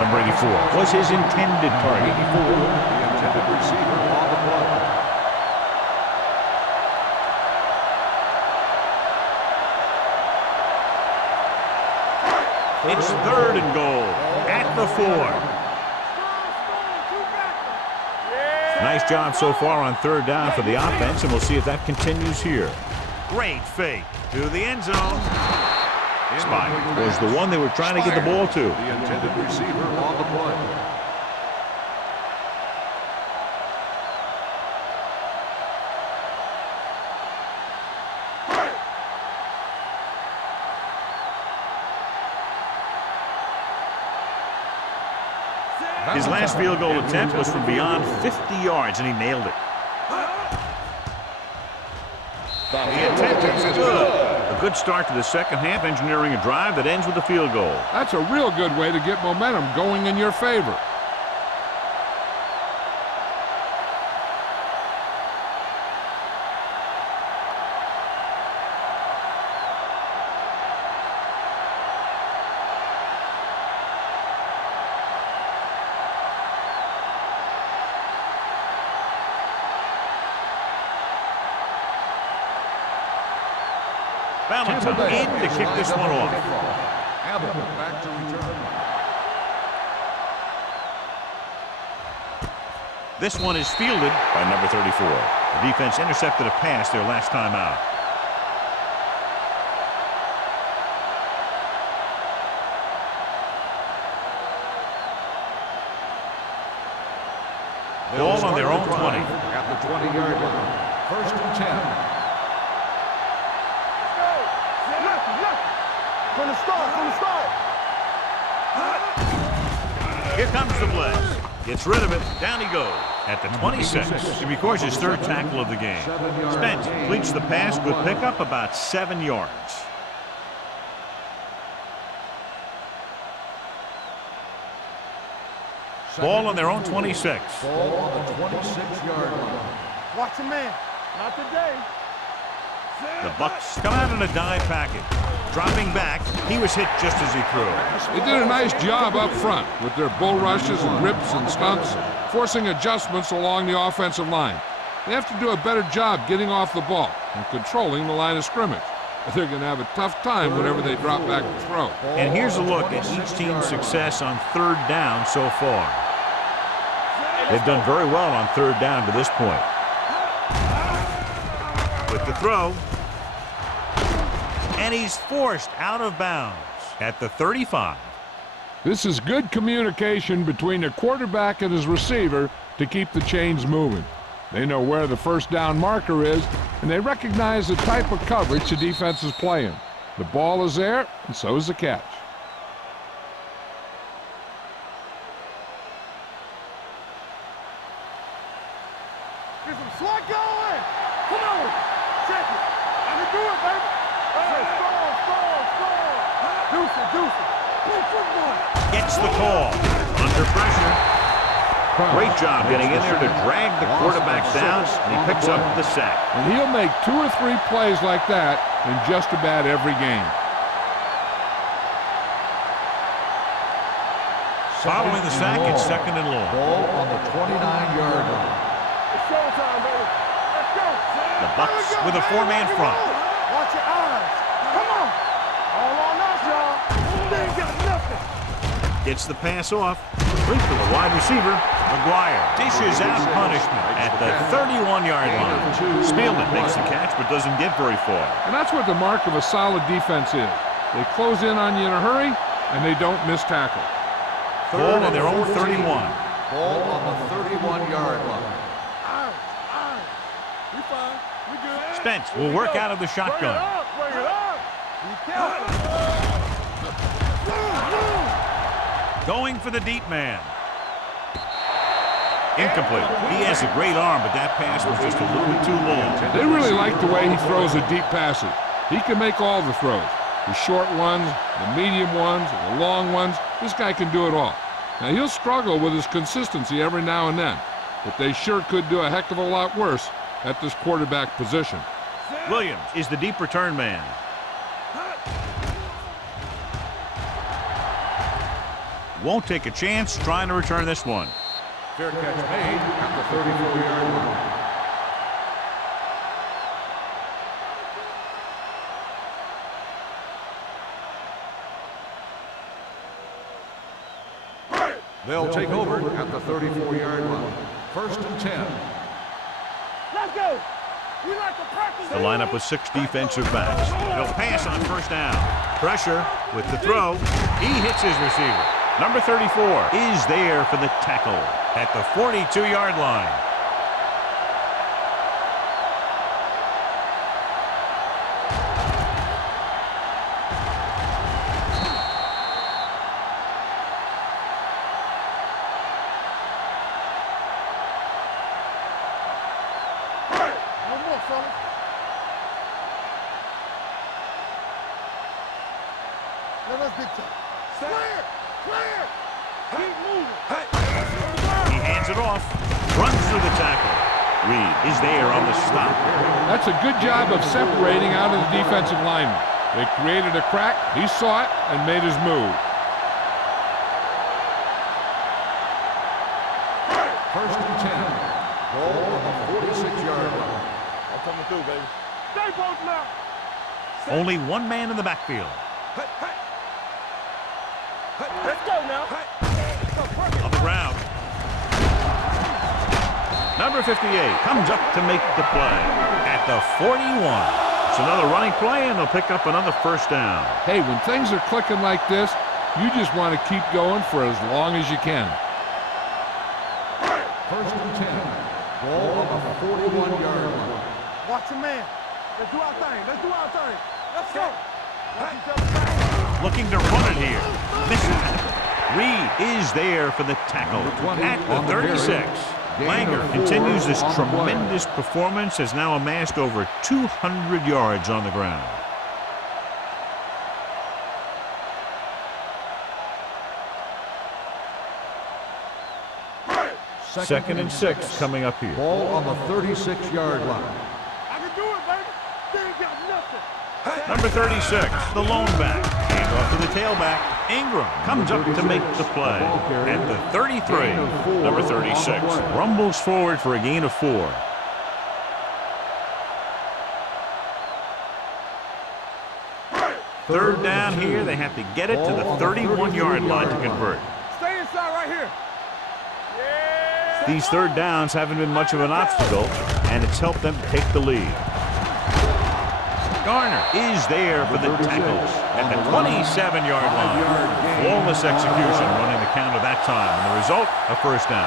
Number 84 was his intended target. The intended receiver on the play. It's 3rd and goal at the 4. Nice job so far on 3rd down for the offense, and we'll see if that continues here. Great fake to the end zone. Spire was the one they were trying to get the ball to. The intended receiver on the play. His last field goal attempt was from beyond 50 yards, and he nailed it. The intent is good. A good start to the second half, engineering a drive that ends with a field goal. That's a real good way to get momentum going in your favor. Valentine in to kick this one off. Abbott back to return. This one is fielded by number 34. The defense intercepted a pass their last time out. Ball on their own 20. At the 20-yard line. First and 10. From the start. Here comes the blitz. Gets rid of it. Down he goes. At the 26. He records his third tackle of the game. Spence completes the pass. Good pickup, about 7 yards. Ball on their own 26. Ball on the 26-yard line. Watch a man. Not today. The Bucs come out in a dime package. Dropping back, he was hit just as he threw. They did a nice job up front with their bull rushes and rips and stunts, forcing adjustments along the offensive line. They have to do a better job getting off the ball and controlling the line of scrimmage. They're going to have a tough time whenever they drop back to throw. And here's a look at each team's success on third down so far. They've done very well on third down to this point. With the throw. And he's forced out of bounds at the 35. This is good communication between the quarterback and his receiver to keep the chains moving. They know where the first down marker is, and they recognize the type of coverage the defense is playing. The ball is there, and so is the catch. Get some slot going. Come on. Check it. I can do it, baby. Hey, score. Deuce it. Play football. Gets the call. Under pressure. Great job getting in there to drag the quarterback down, and he picks up the sack. And he'll make 2 or 3 plays like that in just about every game. Following the sack, it's second and long. Ball on the 29-yard line. It's showtime, baby. Let's go. The Bucs with a 4-man front. Watch your eyes. Come on. All on us, y'all. They ain't got nothing. Gets the pass off. Complete to the wide receiver. McGuire dishes out punishment at the 31-yard line. Spielman makes the catch but doesn't get very far. And that's what the mark of a solid defense is. They close in on you in a hurry, and they don't miss tackle. Ball on their own 31. Ball on the 31-yard line. We fine. We good. Spence will work out of the shotgun. Bring it up. Be careful. Going for the deep man. Incomplete. He has a great arm, but that pass was just a little bit too long. They really like the way he throws the deep passes. He can make all the throws. The short ones, the medium ones, the long ones. This guy can do it all. Now, he'll struggle with his consistency every now and then, but they sure could do a heck of a lot worse at this quarterback position. Williams is the deep return man. Won't take a chance trying to return this one. Fair catch made at the 34-yard line. They'll take over at the 34-yard line. First and 10. Let's go. We like to practice. The lineup with 6 defensive backs. They'll pass on first down. Pressure with the throw. He hits his receiver. Number 34 is there for the tackle at the 42-yard line. No more, fellas. Let us get to it. Clear! Keep moving. He hands it off. Runs through the tackle. Reed is there on the stop. That's a good job of separating out of the defensive lineman. They created a crack, he saw it, and made his move. First and 10. Ball on the 46-yard line. I'm coming through, baby. Stay both now. Only one man in the backfield. Let's go now. On the ground. Number 58 comes up to make the play at the 41. It's another running play, and they'll pick up another first down. Hey, when things are clicking like this, you just want to keep going for as long as you can. First and 10. Ball on the 41-yard line. Watch the man. Let's do our thing. Let's do our thing. Let's go. Looking to run it here. Misses it. Reed is there for the tackle at the 36. Langer continues this tremendous performance, has now amassed over 200 yards on the ground. Second and 6 coming up here. Ball on the 36-yard line. I can do it, baby. They ain't got nothing. Number 36, the lone back. Hand off to the tailback. Ingram comes up to make the play at the 33. Number 36 rumbles forward for a gain of 4. Third down here. They have to get it to the 31-yard line to convert. Stay inside right here. These third downs haven't been much of an obstacle, and it's helped them to take the lead. Garner is there for the tackles at the 27-yard line. Flawless execution running the counter that time, and the result, a first down.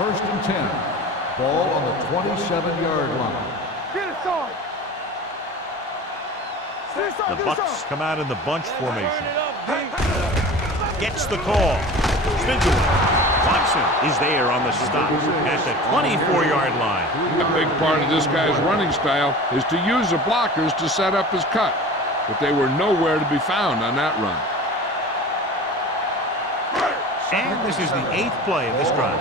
First and 10. Ball on the 27-yard line. Get it, son. The Bucks come out in the bunch formation. Gets the call. Spins away. Watson is there on the stop at the 24-yard line. A big part of this guy's running style is to use the blockers to set up his cut, but they were nowhere to be found on that run. And this is the 8th play of this drive.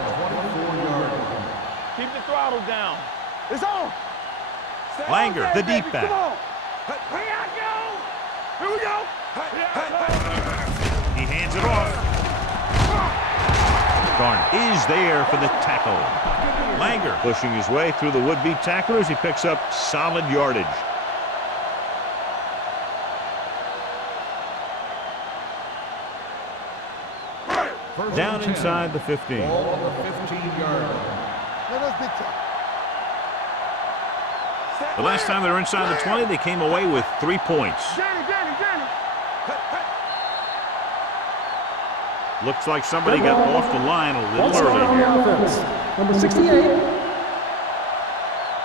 Keep the throttle down. It's on. Langer, the deep back. Come on. Here I go. Here we go. He hands it off. Garner is there for the tackle. Langer pushing his way through the would-be tacklers. He picks up solid yardage. Down inside the 15. Ball on the 15-yard line. The last time they were inside the 20, they came away with 3 points. Journey. Looks like somebody got off the line a little Once on the early. offense. Number 68.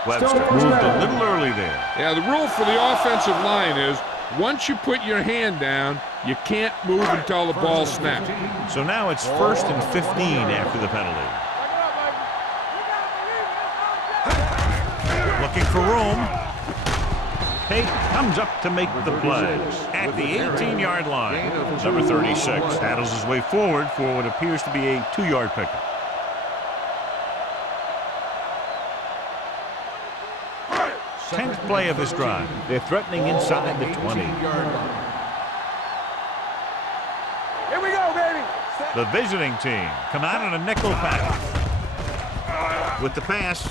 Webster moved a little early there. Yeah, the rule for the offensive line is once you put your hand down, you can't move until the ball snaps. So now it's 1st and 15 after the penalty. Looking for room. Pate comes up to make the play at the 18-yard line. Number 36 battles his way forward for what appears to be a 2-yard pickup. Tenth play of this drive. They're threatening inside the 20. Here we go, baby. The visiting team come out in a nickel package. With the pass,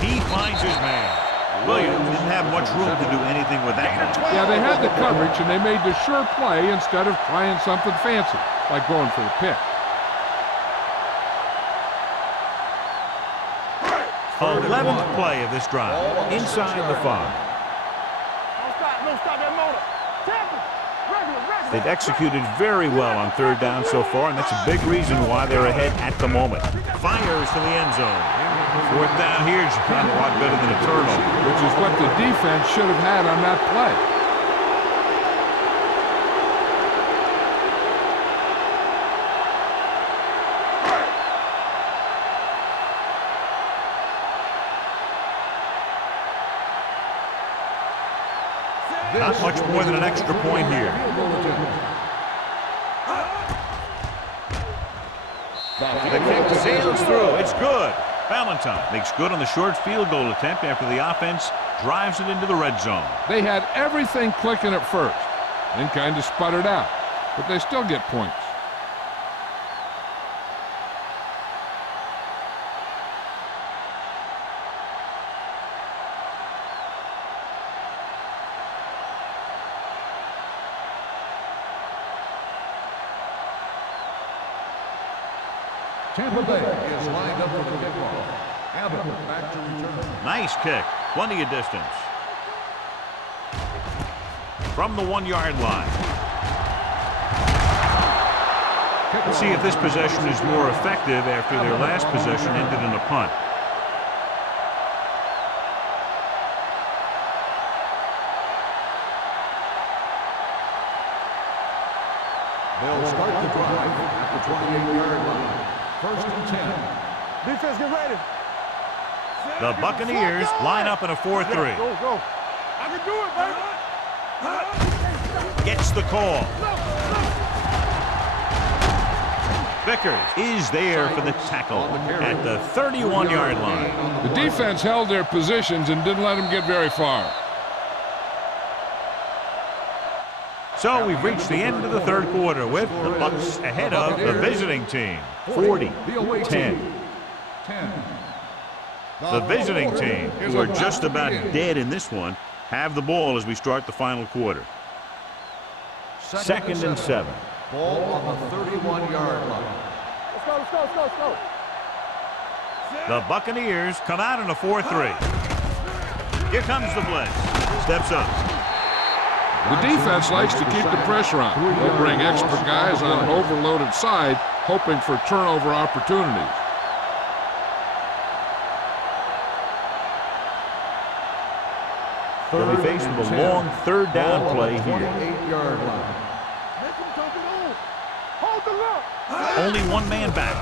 he finds his man. Williams didn't have much room to do anything with that one. Yeah, they had the coverage, and they made the sure play instead of trying something fancy, like going for the pick. 11th play of this drive, inside the 5. Don't stop that motor. Regular. They've executed very well on 3rd down so far, and that's a big reason why they're ahead at the moment. Fires to the end zone. 4th down here is not a lot better than a turnover. Which is what the defense should have had on that play. Not much more than an extra point here. The kick sails through. It's good. Valentine makes good on the short field goal attempt after the offense drives it into the red zone. They had everything clicking at first, then kind of sputtered out, but they still get points. Tampa Bay is lined up for the kickoff. Abbott back to return. Nice kick. Plenty of distance. From the 1-yard line. Let's see if this possession is more effective after their last possession ended in a punt. They'll start the drive at the 28-yard line. First and 10. Defense, get ready. The Buccaneers line up in a 4-3. Go, go. I can do it, baby. Gets the call. Vickers is there for the tackle at the 31-yard line. The defense held their positions and didn't let them get very far. So we've reached the end of the third quarter with the Bucs ahead of the visiting team, 40-10. The visiting team, who are just about dead in this one, have the ball as we start the final quarter. 2nd and 7. Ball on the 31-yard line. Let's go, let's go, let's go, let's go. The Buccaneers come out in a 4-3. Here comes the blitz. Steps up. The defense likes to keep the pressure on. They'll bring extra guys on an overloaded side, hoping for turnover opportunities. They'll be faced with a long third down play here. 28-yard line. Make him come on. Hold the look. Only one man back.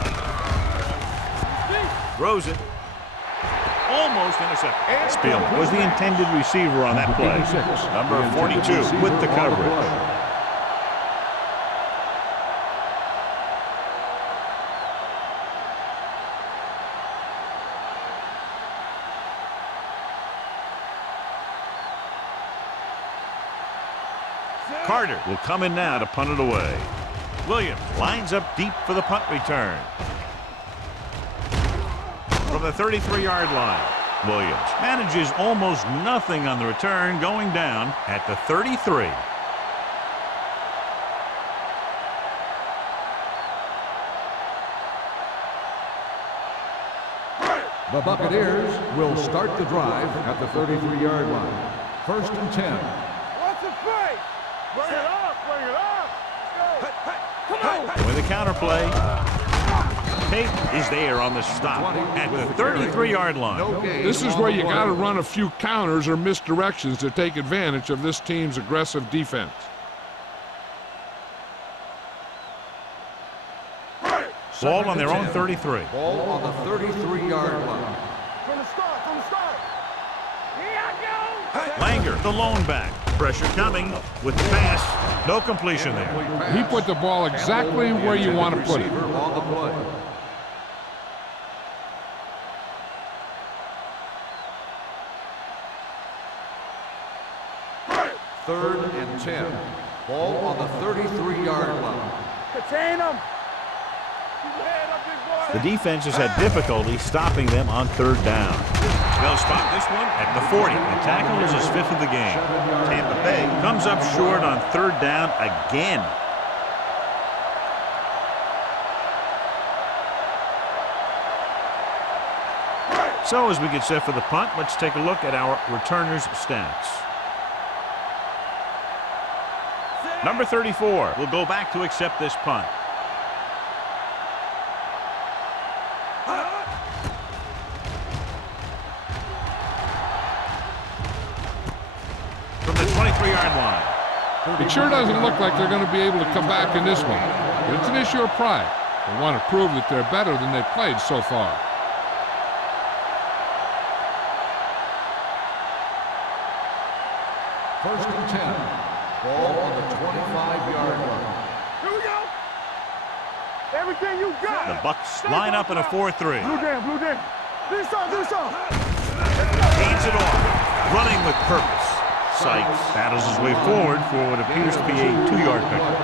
Throws it. Almost intercepted. Spielman was the intended receiver on that play. Number 42 with the coverage. Carter will come in now to punt it away. Williams lines up deep for the punt return. From the 33-yard line, Williams manages almost nothing on the return, going down at the 33. The Buccaneers will start the drive at the 33-yard line. First and 10. What's the play? Bring it up, bring it up. Come on. With the counter play, Tate is there on the stop at the 33-yard line. This is where you got to run a few counters or misdirections to take advantage of this team's aggressive defense. Ball on their own 33. Ball on the 33-yard line. From the start, from the start. Here I go. Langer, the lone back. Pressure coming with the pass. No completion there. He put the ball exactly where you want to put it. On the play. Third and 10. Ball on the 33-yard line. Contain him. Keep your head up, big boy. The defense has had difficulty stopping them on third down. They'll stop this one at the 40. The tackle is his 5th of the game. Tampa Bay comes up short on third down again. So as we get set for the punt, let's take a look at our returners' stats. Number 34 will go back to accept this punt. From the 23-yard line. It sure doesn't look like they're going to be able to come back in this one. But it's an issue of pride. They want to prove that they're better than they've played so far. First and 10. Ball on the 25-yard line. Here we go. Everything you got. The Bucs line up in a 4-3. Blue down, blue down. Do something. Gains it off. Running with purpose. Sykes battles his way forward for what appears to be a 2-yard pickup.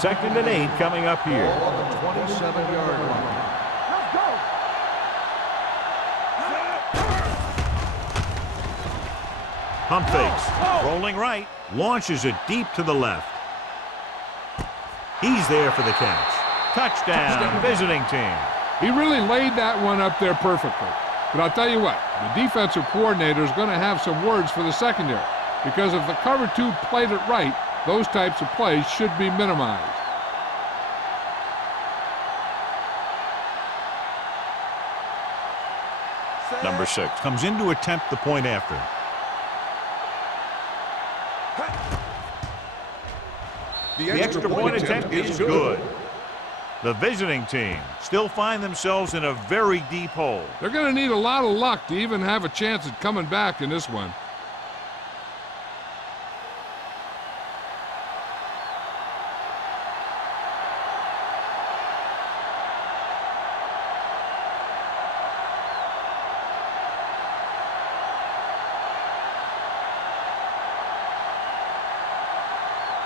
Second and 8 coming up here. Ball on the 27-yard line. Let's go. Pump fakes. Rolling right. Launches it deep to the left. He's there for the catch. Touchdown, visiting team. He really laid that one up there perfectly. But I'll tell you what, the defensive coordinator is going to have some words for the secondary, because if the cover two played it right, those types of plays should be minimized. Number 6 comes in to attempt the point after. The extra point attempt is good. The visiting team still find themselves in a very deep hole. They're going to need a lot of luck to even have a chance at coming back in this one.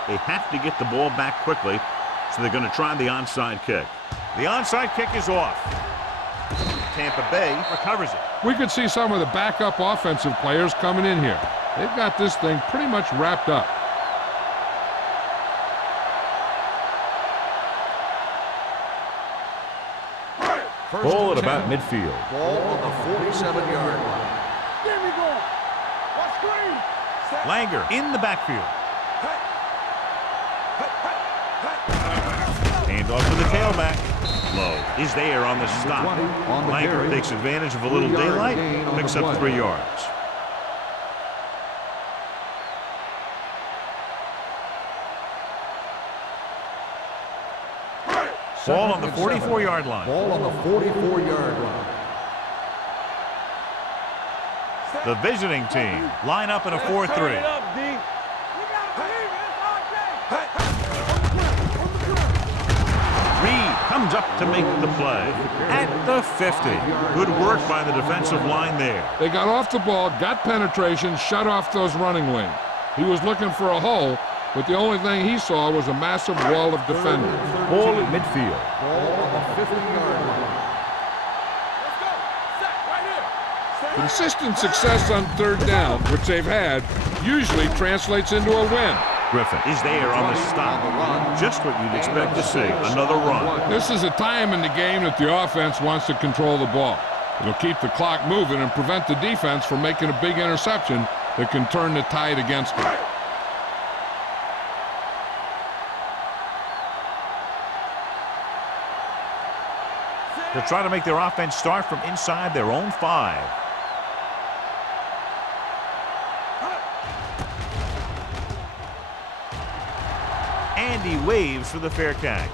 They have to get the ball back quickly, so they're going to try the onside kick. The onside kick is off. Tampa Bay recovers it. We could see some of the backup offensive players coming in here. They've got this thing pretty much wrapped up. Ball at about midfield. Ball on the 47-yard line. Give me going. Watch screen. Langer in the backfield. Hand off to the tailback. Lowe is there on the stop. Langer takes advantage of a little daylight, picks up 3 yards. Ball on the 44-yard line. Ball on the 44-yard line. The visiting team line up in a 4-3. Turn it up, D. You gotta believe it. It's Reed comes up to make the play at the 50. Good work by the defensive line there. They got off the ball, got penetration, shut off those running lanes. He was looking for a hole, but the only thing he saw was a massive wall of defenders. Ball at midfield. Ball on the 50-yard line. Let's go. Set right here. Set. Consistent success on third down, which they've had, usually translates into a win. Griffin is there on the stop. Just what you'd expect to see, another run. This is a time in the game that the offense wants to control the ball. It'll keep the clock moving and prevent the defense from making a big interception that can turn the tide against them. They'll try to make their offense start from inside their own 5. And he waves for the fair catch.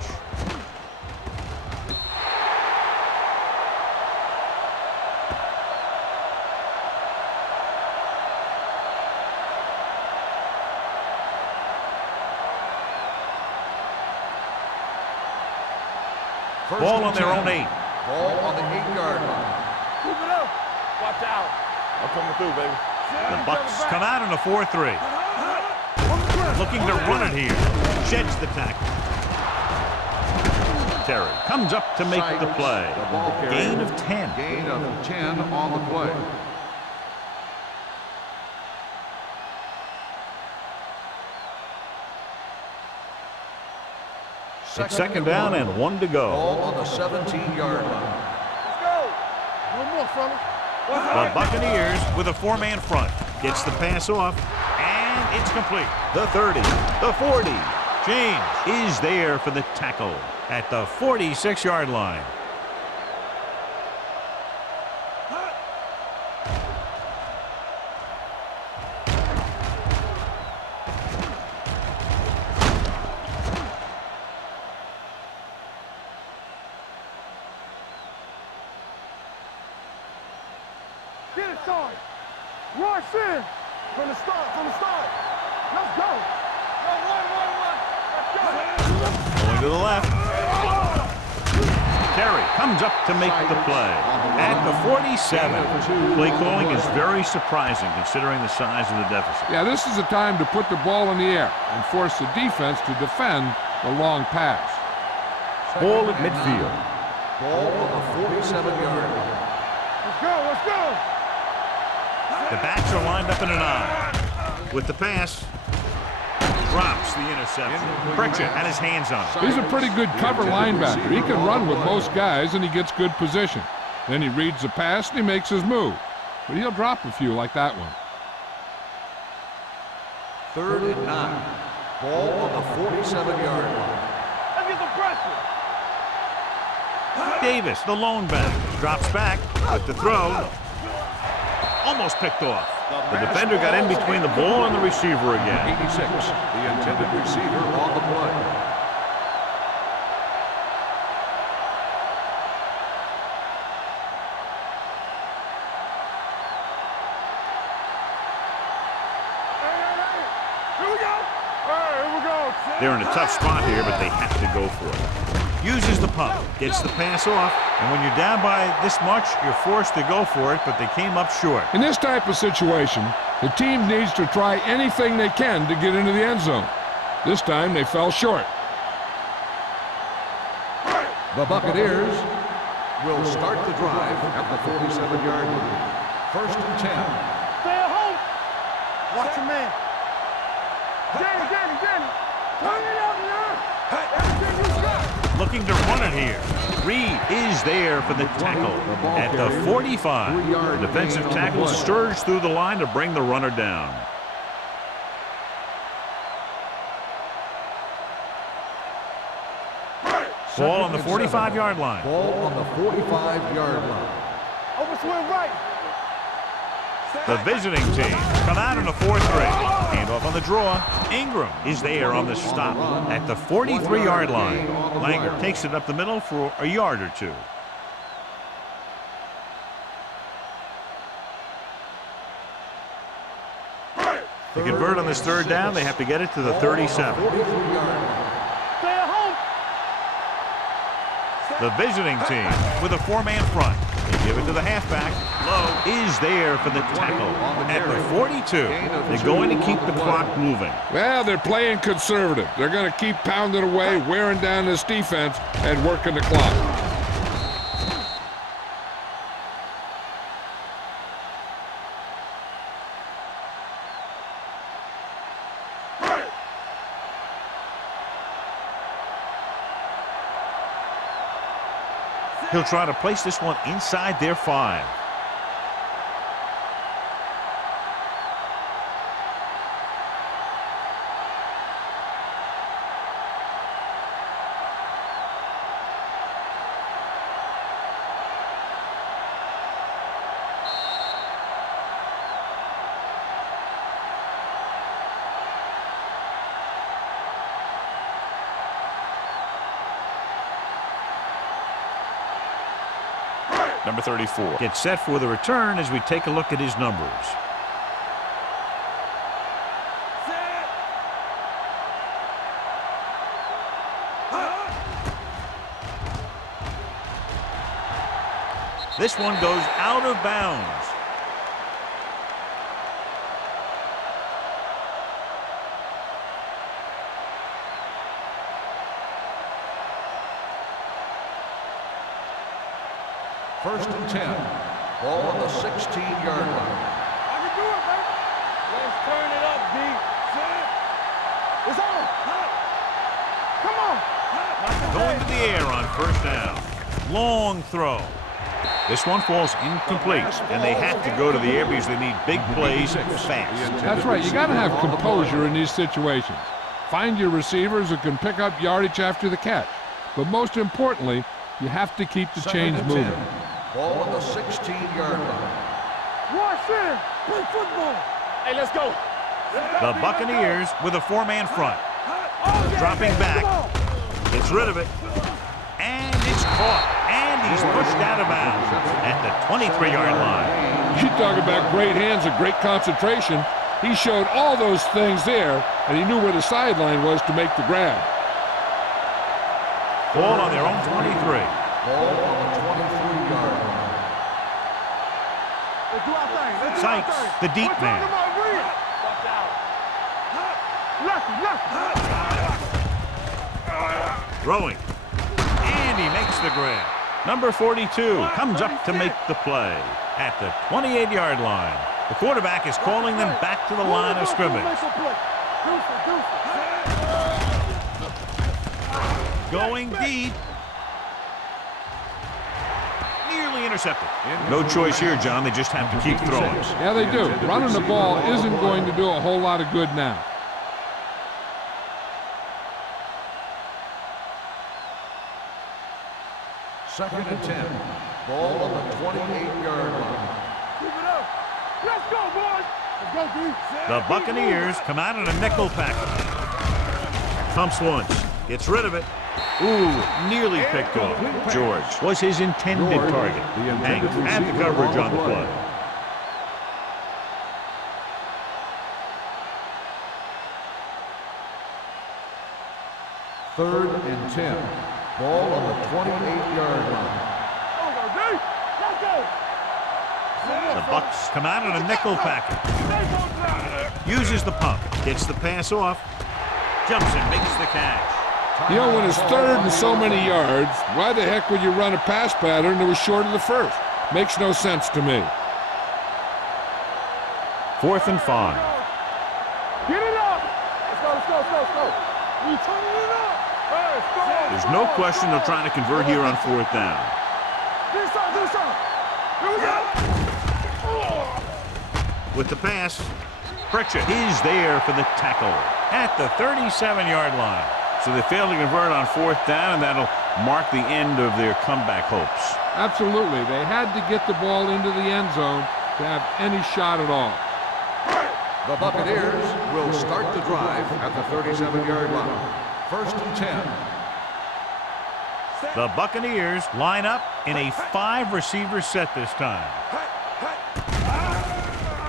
Ball on their own 8. Ball on the 8-yard line. Keep it up. Watch out. I'm coming through, baby. The Bucks come out in a 4-3. Looking to run it here. Sheds the tackle. Terry comes up to make the play. Gain of 10. Gain of 10 on the play. It's second down and 1 to go. Ball on the 17-yard line. Let's go. One more, fella. The Buccaneers with a 4-man front. Gets the pass off, and it's complete. The 30, the 40. James is there for the tackle at the 46-yard line. Get it started. Rush in. From the start. Let's go. One. Let's go. Going to the left. Terry comes up to make the play at the 47. Play calling is very surprising considering the size of the deficit. Yeah, this is a time to put the ball in the air and force the defense to defend the long pass. Ball at midfield. Ball on the 47-yard line. Let's go. The backs are lined up in an I. with the pass. Drops the interception. Pritchett had his hands on it. He's a pretty good cover linebacker. He can run with most guys, and he gets good position. Then he reads the pass, and he makes his move. But he'll drop a few like that one. 3rd and 9. Ball on the 47-yard line. Let's get some pressure. Davis, the lone back, drops back with the throw. Almost picked off. The defender got in between the ball and the receiver again. 86, the intended receiver on the play. Here we go. Hey, here we go. They're in a tough spot here, but they have to go for it. Uses the pump, gets the pass off, and when you're down by this much, you're forced to go for it, but they came up short. In this type of situation, the team needs to try anything they can to get into the end zone. This time, they fell short. The Buccaneers will start the drive at the 47-yard line. 1st and 10. Stay at home. Watch your man. Danny. Turn it out now. Everything you got. Looking to run it here. Reed is there for the tackle at the 45. The defensive tackle surged through the line to bring the runner down. Ball on the 45-yard line. Ball on the 45-yard line. Over swing right. The visiting team come out in a 4-3. Handoff on the draw. Ingram is there on the stop at the 43-yard line. Langer takes it up the middle for a yard or two. To convert on this 3rd down, they have to get it to the 37. Stay at home. The visiting team with a 4-man front. They give it to the halfback. Lowe is there for the tackle at the 42. They're going to keep the clock moving. Well, they're playing conservative. They're going to keep pounding away, wearing down this defense, and working the clock. He'll try to place this one inside their 5. Number 34 gets set for the return as we take a look at his numbers. This one goes out of bounds. First and 10. Ball on the 16-yard line. I can do it, baby. Let's turn it up, D. It's on. Come on. Going to the air on 1st down. Long throw. This one falls incomplete, and they have to go to the air because they need big plays fast. That's right. You got to have composure in these situations. Find your receivers who can pick up yardage after the catch. But most importantly, you have to keep the chains moving. Ball on the 16-yard line. Watch it. Play football. Hey, let's go. The Buccaneers with a 4-man front. Dropping back. Gets rid of it. And it's caught. And he's pushed out of bounds at the 23-yard line. You talk about great hands and great concentration. He showed all those things there, and he knew where the sideline was to make the grab. Ball on their own 23. Ball on the 23-yard line. Let's do our thing. Sykes, the deep man. Watch out. Left. Throwing. And he makes the grab. Number 42 comes up to make the play at the 28-yard line. The quarterback is calling them back to the line of scrimmage. Going deep. Nearly intercepted. No choice here, John. They just have to keep throwing. Yeah, they do. Running the ball isn't going to do a whole lot of good now. Second and 10. Ball on the 28-yard line. Keep it up. Let's go, boys. Let's go, D. The Buccaneers come out in a nickel package. Pumps once. Gets rid of it. Ooh, nearly picked off. George was his intended target. Hank had the coverage on the play. Third and 10. Ball on the 28-yard line. Let's go. The Bucs come out in a nickel package. Uses the pump. Gets the pass off. Jumps and makes the catch. You know, when it's third and so many yards, why the heck would you run a pass pattern that was short of the first? Makes no sense to me. 4th and 5. Get it up. Let's go. We turning it up. There's no question they're trying to convert here on 4th down. Do something. Here we go. With the pass, Pritchett is there for the tackle at the 37-yard line. So they fail to convert on 4th down, and that'll mark the end of their comeback hopes. Absolutely. They had to get the ball into the end zone to have any shot at all. The Buccaneers will start the drive at the 37-yard line. First and 10. The Buccaneers line up in a 5-receiver set this time.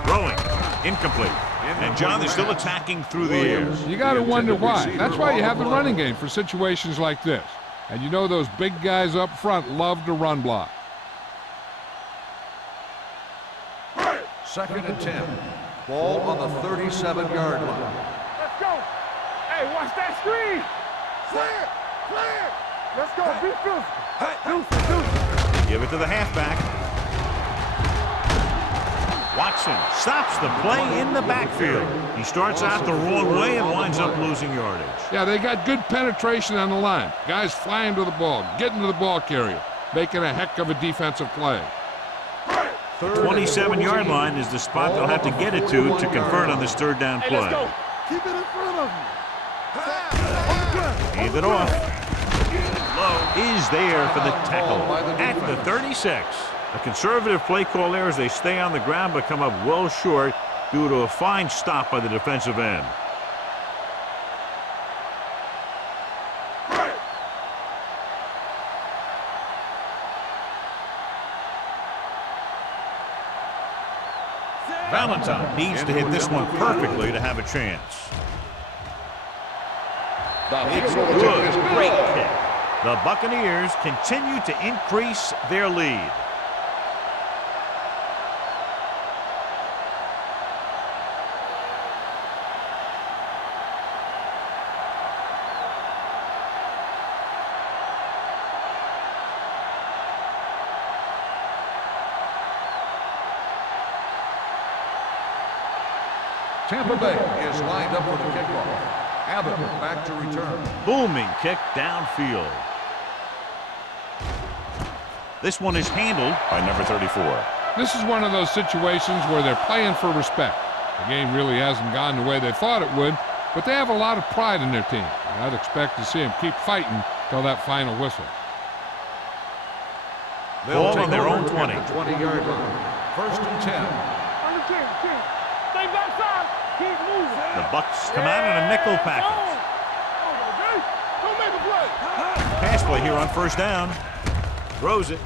Throwing. Incomplete. And, John, they're still attacking through the air. You got to wonder why. That's why you have the running game for situations like this. And you know those big guys up front love to run block. Second and 10. Ball on the 37-yard line. Let's go. Hey, watch that screen. Clear. Let's go. Be physical. Give it to the halfback. Watson stops the play in the backfield. He starts out the wrong way and winds up losing yardage. Yeah, they got good penetration on the line. Guys flying to the ball, getting to the ball carrier, making a heck of a defensive play. The 27-yard line is the spot they'll have to get it to convert on this 3rd down play. Let's go. Keep it in front of you. Hand it off. Low is there for the tackle at the 36. A conservative play call there as they stay on the ground but come up well short due to a fine stop by the defensive end. Valentine needs to hit this one perfectly to have a chance. It's good. Great kick. The Buccaneers continue to increase their lead. Tampa Bay is lined up for the kickoff. Abbott back to return. Booming kick downfield. This one is handled by number 34. This is one of those situations where they're playing for respect. The game really hasn't gone the way they thought it would, but they have a lot of pride in their team. And I'd expect to see them keep fighting till that final whistle. Ball on their own 20. 20-yard line. First and 10. On the team. Stay backside. Keep moving. The Bucs come out in a nickel package. Don't make a play. Pass play here on 1st down. Throws it.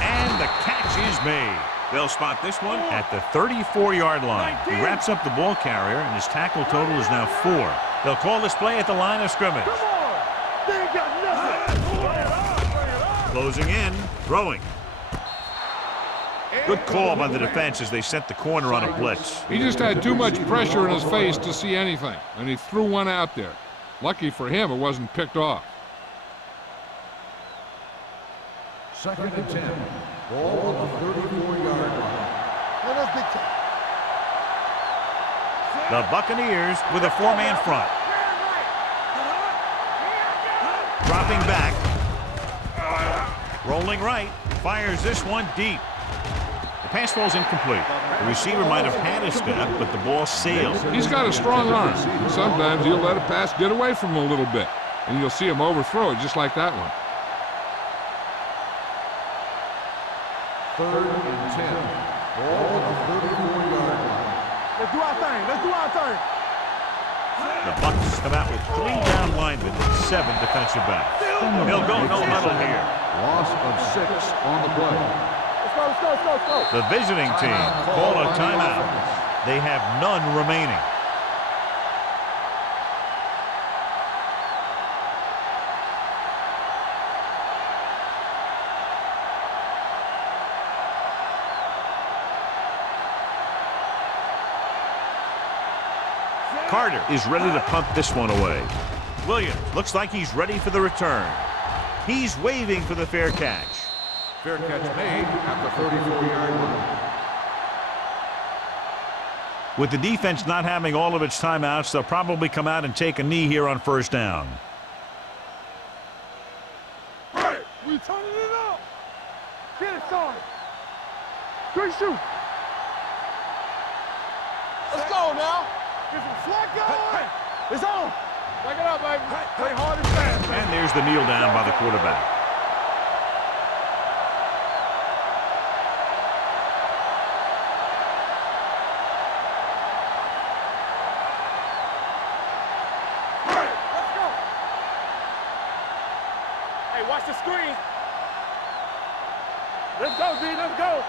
And the catch is made. They'll spot this one at the 34-yard line. He wraps up the ball carrier, and his tackle total is now 4. They'll call this play at the line of scrimmage. Come on. They ain't got nothing. Closing in, throwing. Good call by the defense as they sent the corner on a blitz. He just had too much pressure in his face to see anything, and he threw one out there. Lucky for him, it wasn't picked off. Second and 10. Ball on the 34-yard line. The Buccaneers with a four-man front. Dropping back. Rolling right. Fires this one deep. The pass falls incomplete. The receiver might have had a step, but the ball sailed. He's got a strong arm. And sometimes he'll let a pass get away from him a little bit. And you'll see him overthrow it just like that one. 3rd and 10. Ball on the 34-yard line. Let's do our thing. Let's do our thing. The Bucs come out with 3 down linemen and 7 defensive backs. They'll go no huddle here. Loss of 6 on the play. Let's go, let's go, let's go, let's go. The visiting team call a timeout. They have none remaining. Carter is ready to punt this one away. Williams looks like he's ready for the return. He's waving for the fair catch. Fair catch made at the 34-yard line. With the defense not having all of its timeouts, they'll probably come out and take a knee here on first down. Hey, we turning it up. Get it started. Great shoot. Let's go now. Get some slack going. Hey, it's on. Back it up, baby. Play hard and fast, baby. And there's the kneel down by the quarterback. Let's go. Hey, watch the screen. Let's go, D. Let's go.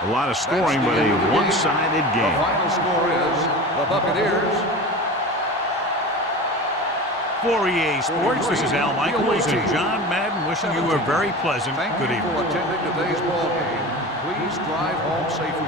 A lot of scoring, but a one-sided The game. final score is the Buccaneers. For EA Sports, this is Al Michaels and John Madden wishing you a very pleasant good evening. Thank you for attending today's ball game. Please drive home safely.